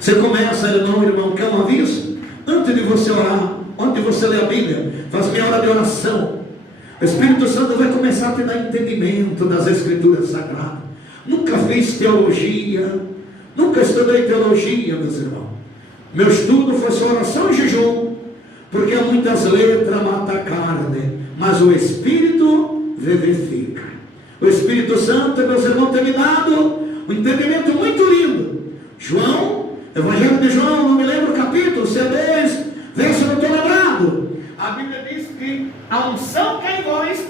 Você começa, irmão, quer um aviso? Antes de você orar, antes de você ler a Bíblia, faz meia hora de oração. O Espírito Santo vai começar a te dar entendimento das Escrituras Sagradas. Nunca fiz teologia, nunca estudei teologia, meus irmãos. Meu estudo foi só oração e jejum, porque há muitas letras matam a carne, mas o Espírito vivifica. O Espírito Santo, meus irmãos, tem me dado um entendimento muito lindo. João, Evangelho de João, não me lembro o capítulo, C2, verso não estou lembrado. A Bíblia diz que a unção que é em vós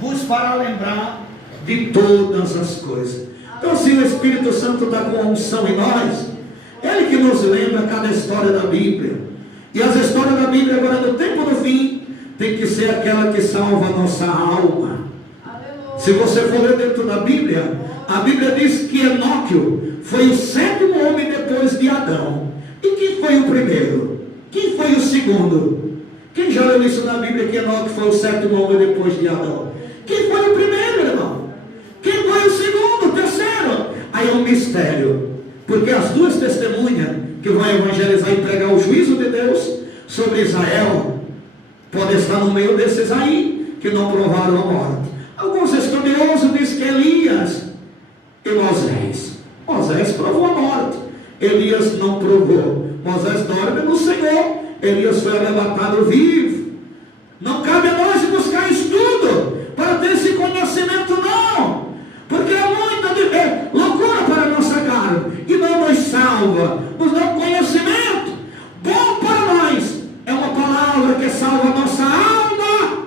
vos fará lembrar de todas as coisas. Então, se o Espírito Santo está com a unção em nós, ele que nos lembra cada história da Bíblia. E as histórias da Bíblia agora no tempo do fim tem que ser aquela que salva a nossa alma. Aleluia. Se você for ler dentro da Bíblia, a Bíblia diz que Enoque foi o 7º homem depois de Adão. E quem foi o primeiro? Quem foi o segundo? Quem já leu isso na Bíblia, que Enoque foi o 7º homem depois de Adão? Quem foi o primeiro, irmão? Quem foi o segundo, o terceiro? Aí é um mistério. Porque as duas testemunhas que vão evangelizar e pregar o juízo de Deus sobre Israel podem estar no meio desses aí que não provaram a morte. Alguns estudiosos dizem que Elias e Moisés. Moisés provou a morte, Elias não provou. Moisés dorme no Senhor, Elias foi arrebatado vivo. Não cabe a nós buscar estudo para ter esse conhecimento, não, porque é muita loucura para a nossa carne e não nos salva, nos dá um conhecimento bom para nós. É uma palavra que salva a nossa alma,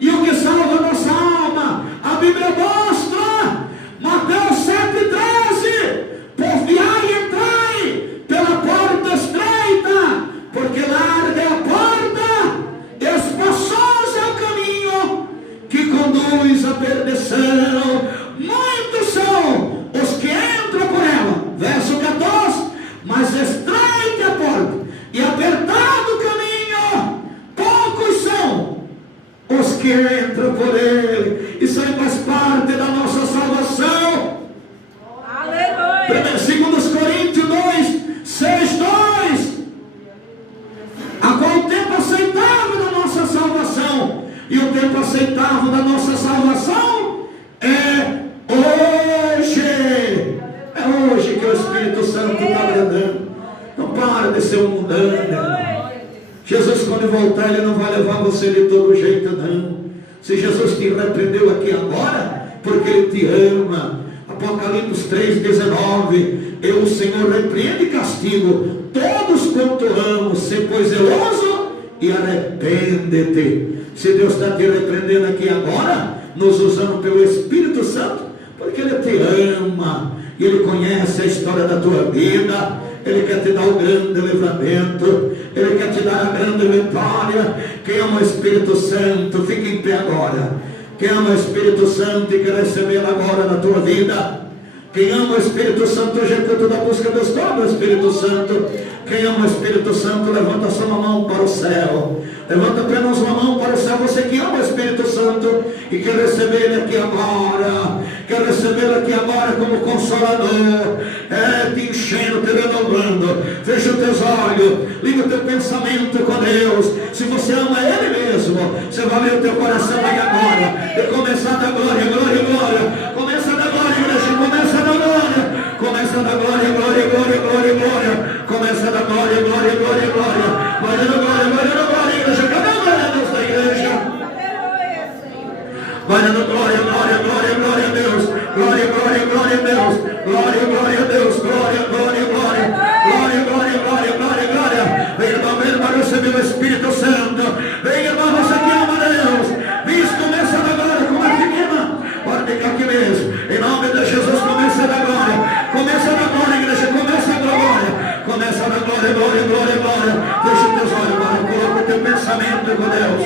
e o que salva a nossa alma, a Bíblia mostra, Mateus 7,13: porfiai e entrai pela porta estreita, porque larga é a porta, espaçoso é o caminho que conduz à perdição, muitos são os que entram por ela. Verso 14: mas estreita a porta e apertado o caminho, poucos são os que entram por ele. Isso aí faz parte da nossa salvação. Aleluia. 2 Coríntios 2:6-2, a qual o tempo aceitável da nossa salvação, e o tempo aceitável da nossa salvação é hoje. É hoje que o Espírito Santo está bradando. Não para de ser um mundano, irmão. Jesus, quando voltar, ele não vai levar você de todo jeito, não. Se Jesus te repreendeu aqui agora, porque ele te ama. Apocalipse 3:19: eu, o Senhor, repreendo e castigo todos quanto amo. Se pois zeloso e arrepende-te. Se Deus está te repreendendo aqui agora, nos usando pelo Espírito Santo, porque ele te ama e ele conhece a história da tua vida. Ele quer te dar o grande livramento, ele quer te dar a grande vitória. Quem ama o Espírito Santo, fique em pé agora. Quem ama o Espírito Santo e quer recebê-lo agora na tua vida. Quem ama o Espírito Santo, hoje é culto da busca de Deus, toma o Espírito Santo. Quem ama o Espírito Santo, levanta sua mão para o céu. Levanta apenas uma mão para o céu. Você que ama o Espírito Espírito Santo e quer receber Ele aqui agora. Quer recebê-lo aqui agora como Consolador. Te enchendo, te renovando. Fecha os teus olhos, liga o teu pensamento com Deus. Se você ama Ele mesmo, você vai abrir o teu coração aí agora e começar a dar glória, glória, glória. Começa a dar glória, igreja, começa a dar glória. Começa a dar glória, glória, glória, glória, glória. Começa a dar glória, glória, glória, glória. Vai dando glória, vai dando glória, igreja. Cadê a glória a Deus da igreja? Vai dando glória, glória, glória, glória a Deus. Glória, glória, glória a Deus. Glória, glória a Deus. Glória, glória, glória. Glória, glória, glória, glória, glória. Vem, irmão, vem, irmão, receber o Espírito Santo. Vem, irmão, você que ama Deus. Isso, começa a dar glória com a menina. Pode ficar aqui mesmo. Em nome de Jesus, começa a dar glória. Começa a dar glória, igreja. Começa a dar glória. Começa a dar glória, glória, glória, glória. Fecha os teus olhos, Pai. Coloca o teu pensamento com Deus.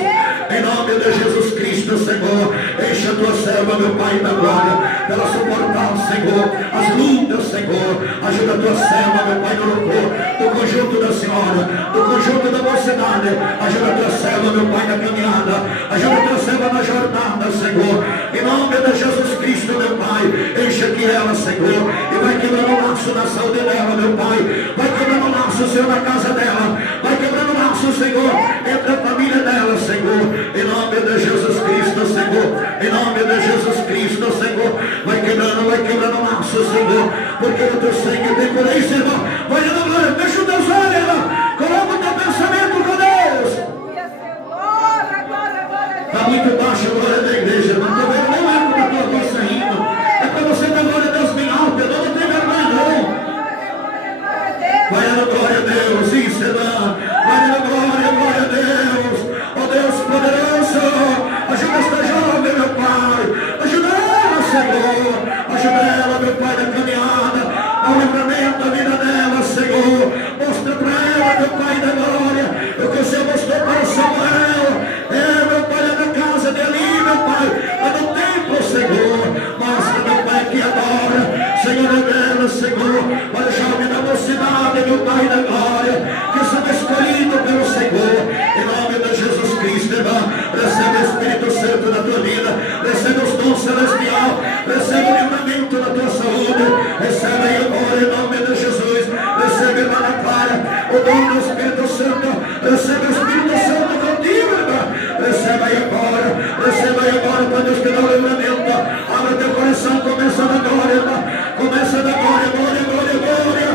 Em nome de Jesus Cristo, Senhor, enche a tua serva, meu Pai, da glória, pela suportar, Senhor, as lutas, Senhor. Ajuda a tua serva, meu Pai, no louvor, do conjunto da senhora, do conjunto da mocidade. Ajuda a tua serva, meu Pai, na caminhada. Ajuda a tua serva na jornada, Senhor. Em nome de Jesus Cristo, meu Pai, enche aqui ela, Senhor, e vai quebrando o laço na saúde dela, meu Pai. Vai quebrando o laço, Senhor, na casa dela. Vai quebrando o laço, Senhor, entre a família dela, Senhor. Em nome de Jesus Cristo, Senhor. Em nome de Jesus Cristo, Senhor. Vai quebrando o laço, Senhor. Porque o teu sangue tem por aí, Senhor. Vai dando glória, fecha os teus olhos. Coloca o teu pensamento com Deus. Está muito baixo a glória da igreja. Não estou vendo nem eco da tua voz saindo. É para você dar glória a Deus bem alto. Eu não tenho vergonha, não. Vai dando glória a Deus. Isso, irmã. Vai dando glória, glória a Deus. Deus poderoso, ajuda esta jovem, meu Pai, ajuda ela, Senhor, ajuda ela, meu Pai, na caminhada, ao livramento da vida dela, Senhor. Mostra para ela, meu Pai da glória, o que o Senhor mostrou para Samuel, meu Pai, lá na casa de Eli, meu Pai, lá no templo, Senhor. Mostra, meu Pai, que adora, Senhor, é dela, Senhor, para a jovem da mocidade, meu Pai da glória, que são escolhidos pelo Senhor, em nome de Jesus Cristo, irmão. Recebe o Espírito Santo na tua vida, recebe os dons celestiais, recebe o livramento na tua saúde, recebe aí agora em nome de Jesus, recebe, irmã na Clara, o dom do Espírito Santo, recebe o Espírito Santo contigo, irmão. Recebe aí agora, para Deus te dar o livramento. Abre teu coração, começa a dar glória, irmão. Começa a dar glória, glória, glória, glória.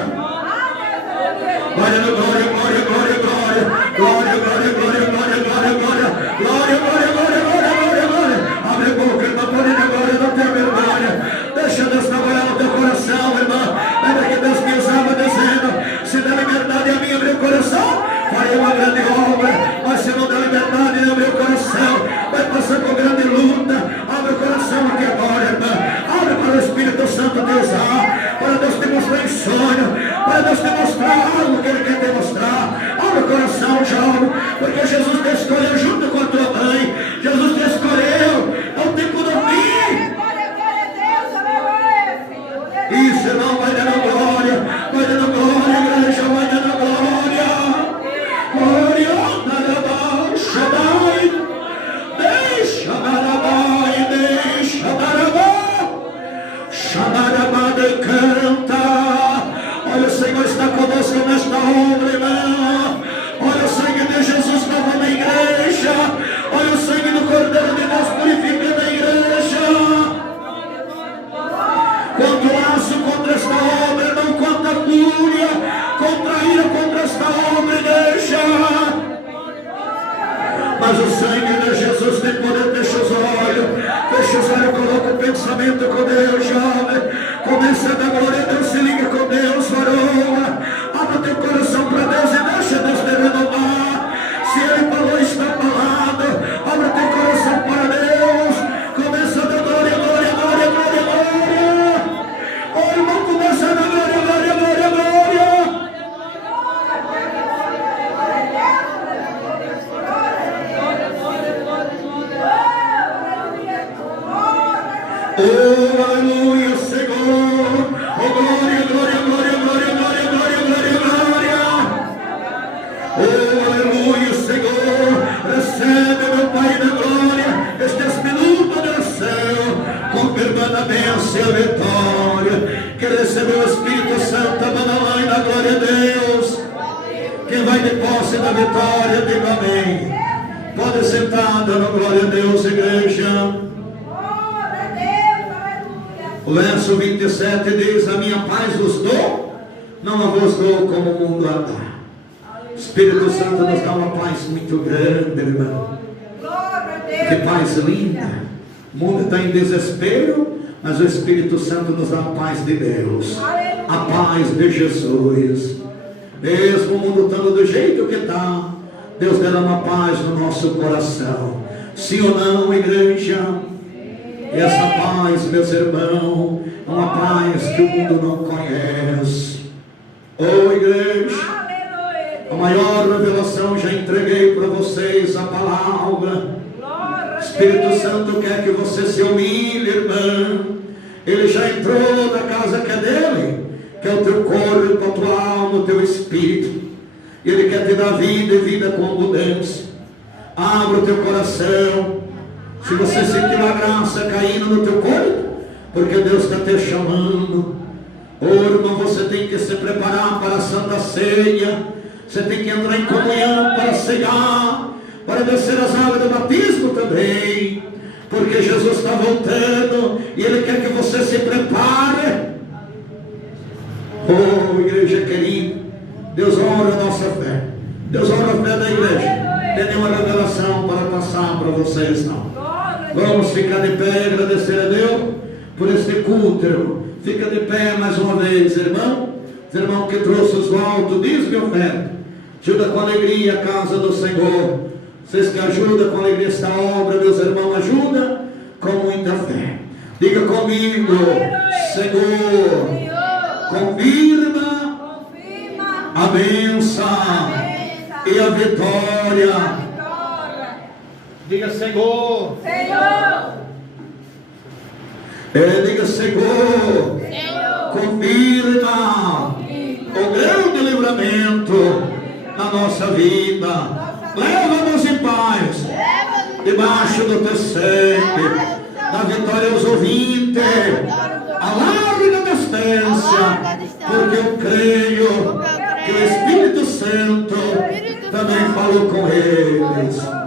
Vai dando glória, glória, glória, glória. Glória, glória, glória, glória, glória, glória. Glória, glória, glória, glória, glória, glória. Abre a boca, irmã, pode dar glória, não tenha vergonha. Deixa Deus trabalhar no teu coração, irmã. Lembra que Deus me usava dizendo: se der liberdade a mim, abrir o coração, farei uma grande obra. Mas se não der liberdade, abrir o coração, vai passar por grande luta. Abre o coração aqui agora, irmã. Abre para o Espírito Santo te usar, para Deus te mostrar em sonho, para Deus te mostrar algo que Ele quer te mostrar. Abre o coração, jovem, porque Jesus te escolheu junto com a tua mãe. Jesus te escolheu. É o tempo do fim. Isso, irmão, vai dando glória, igreja, vai dando glória. Glória, Narabai, Shaddai, deixa Narabai, deixa Narabai, Shaddai, canta. Olha, o Senhor está conosco nesta obra, irmão. Olha o sangue de Jesus lavando a igreja. Olha o sangue do Cordeiro de Deus purificando a igreja. Quanto laço contra esta obra, irmão, quanta fúria, contra a ira, contra esta obra, igreja. Mas o sangue de Jesus tem poder. Fecha os olhos, coloca o pensamento com Deus, jovem. Começa a dar glória a Deus, se liga com Deus, varoa. Abra teu coração para Deus e deixa Deus te renovar. Se Ele falou, está falado. Abra teu coração para Deus. Começa a dar glória, glória, glória, glória, glória. Oh, irmão, começa a dar glória, glória, glória, glória. Oh, aleluia, Senhor. Oh, glória, glória, glória, glória, glória, glória, glória, glória. Oh, aleluia, Senhor. Recebe, meu Pai da glória, da vitória, diga amém. Pode sentar, dando glória a Deus, igreja. O verso 27 diz: a minha paz vos dou, não a vos dou como o mundo a dá. O Espírito Santo nos dá uma paz muito grande, irmão. Que paz linda. O mundo está em desespero, mas o Espírito Santo nos dá a paz de Deus, a paz de Jesus. Mesmo o mundo estando do jeito que está, Deus derrama paz no nosso coração. Sim ou não, igreja? E essa paz, meus irmãos, é uma paz que o mundo não conhece. Oh, igreja, a maior revelação já entreguei para vocês, a palavra. O Espírito Santo quer que você se humilhe, irmão. Ele já entrou na casa que é dele, que é o teu corpo, a tua alma, o teu espírito. E ele quer te dar vida e vida com abundância. Abra o teu coração. Se você sentir uma graça caindo no teu corpo, porque Deus está te chamando. Oh, irmão, você tem que se preparar para a Santa Ceia. Você tem que entrar em comunhão para cegar, para descer as águas do batismo também, porque Jesus está voltando e Ele quer que você se prepare. Oh, igreja querida, Deus honra a nossa fé. Deus honra a fé da igreja. Tem nenhuma revelação para passar para vocês, não. Vamos ficar de pé e agradecer a Deus por este culto, irmão. Fica de pé mais uma vez, irmão. Os irmãos que trouxe os voltos, diz-me oferta. Ajuda com alegria a casa do Senhor. Vocês que ajudam com alegria esta obra, meus irmãos, ajuda com muita fé. Diga comigo: Senhor, confirma a bênção e a vitória. Diga: Senhor. Diga: Senhor, confirma o grande livramento na nossa vida. Leva-nos em paz debaixo do teu sangue. Da vitória aos ouvintes, alargue na distância, porque eu creio que o Espírito Santo também falou com eles.